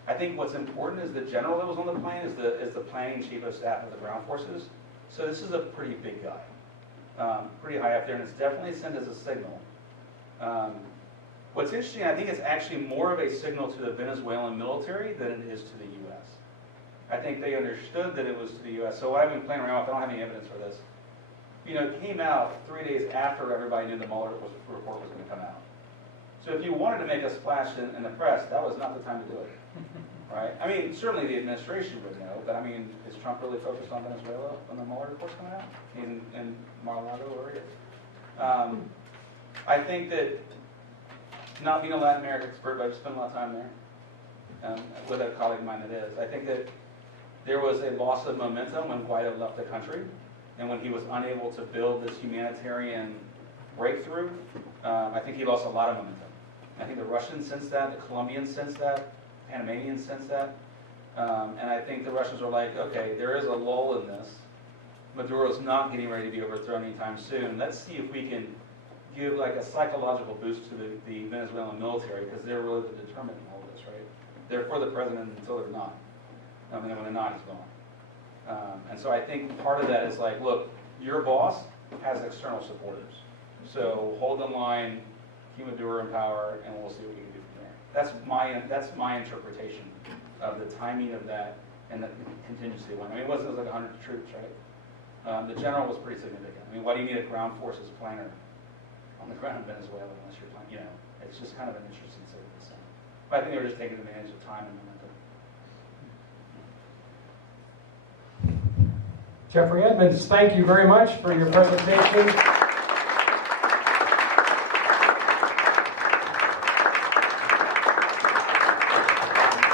I think what's important is the general that was on the plane is the planning chief of staff of the ground forces. So this is a pretty big guy, pretty high up there, and it's definitely sent as a signal. What's interesting, I think it's actually more of a signal to the Venezuelan military than it is to the U.S. I think they understood that it was to the U.S. So I've been playing around with, I don't have any evidence for this, it came out 3 days after everybody knew the Mueller report was going to come out. So if you wanted to make a splash in the press, that was not the time to do it, right? I mean, certainly the administration would know, but I mean, is Trump really focused on Venezuela when the Mueller report's coming out? In Mar-a-Lago or here? I think that, not being a Latin American expert, but I've spent a lot of time there, with a colleague of mine that is, I think that there was a loss of momentum when Guaido left the country, and when he was unable to build this humanitarian breakthrough. I think he lost a lot of momentum. I think the Russians sensed that, the Colombians sensed that, the Panamanians sensed that, and I think the Russians were like, okay, there is a lull in this. Maduro's not getting ready to be overthrown anytime soon. Let's see if we can give like a psychological boost to the Venezuelan military, because they're really the determinant in all this, right? They're for the president until they're not. And then when they're not, he's gone. And so I think part of that is like, look, your boss has external supporters. So hold the line, keep Maduro in power, and we'll see what we can do from there. That's my interpretation of the timing of that and the contingency one. I mean, it was like 100 troops, right? The general was pretty significant. I mean, why do you need a ground forces planner on the ground in Venezuela unless you're planning? It's just kind of an interesting sort of thing. But I think they were just taking advantage of time and momentum. Jeffrey Edmonds, thank you very much for your presentation.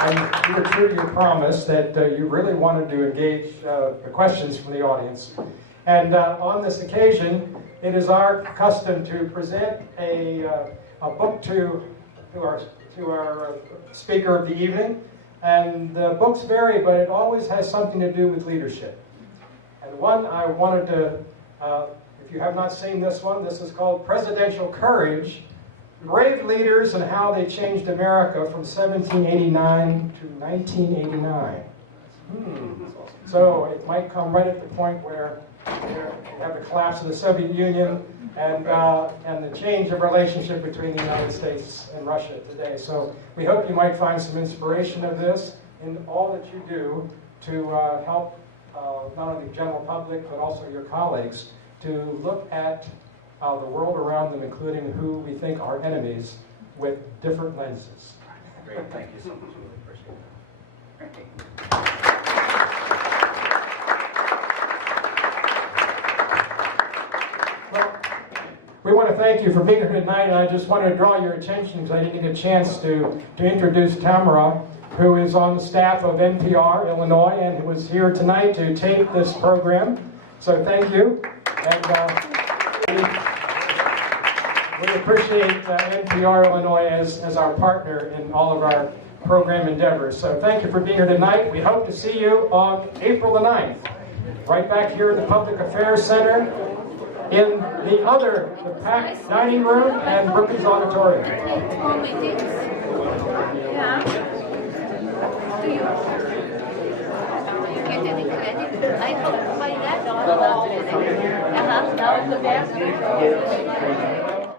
And you were true to your promise that you really wanted to engage the questions from the audience. And on this occasion, it is our custom to present a book to our speaker of the evening. And the books vary, but it always has something to do with leadership. And one I wanted to, if you have not seen this one, this is called Presidential Courage: Brave Leaders and How They Changed America from 1789 to 1989. So it might come right at the point where you have the collapse of the Soviet Union and the change of relationship between the United States and Russia today. So we hope you might find some inspiration of this in all that you do to help not only the general public but also your colleagues to look at the world around them, including who we think are enemies, with different lenses. Great, thank you so much. Really appreciate it. Well, we want to thank you for being here tonight, and I just want to draw your attention, because I didn't get a chance to introduce Tamara, who is on the staff of NPR Illinois and who is here tonight to tape this program. So thank you. And we appreciate NPR Illinois as our partner in all of our program endeavors. So thank you for being here tonight. We hope to see you on April the 9th, right back here in the Public Affairs Center, in the packed dining room and Brookings Auditorium. Do you get any credit? I hope by that. Now it's the best.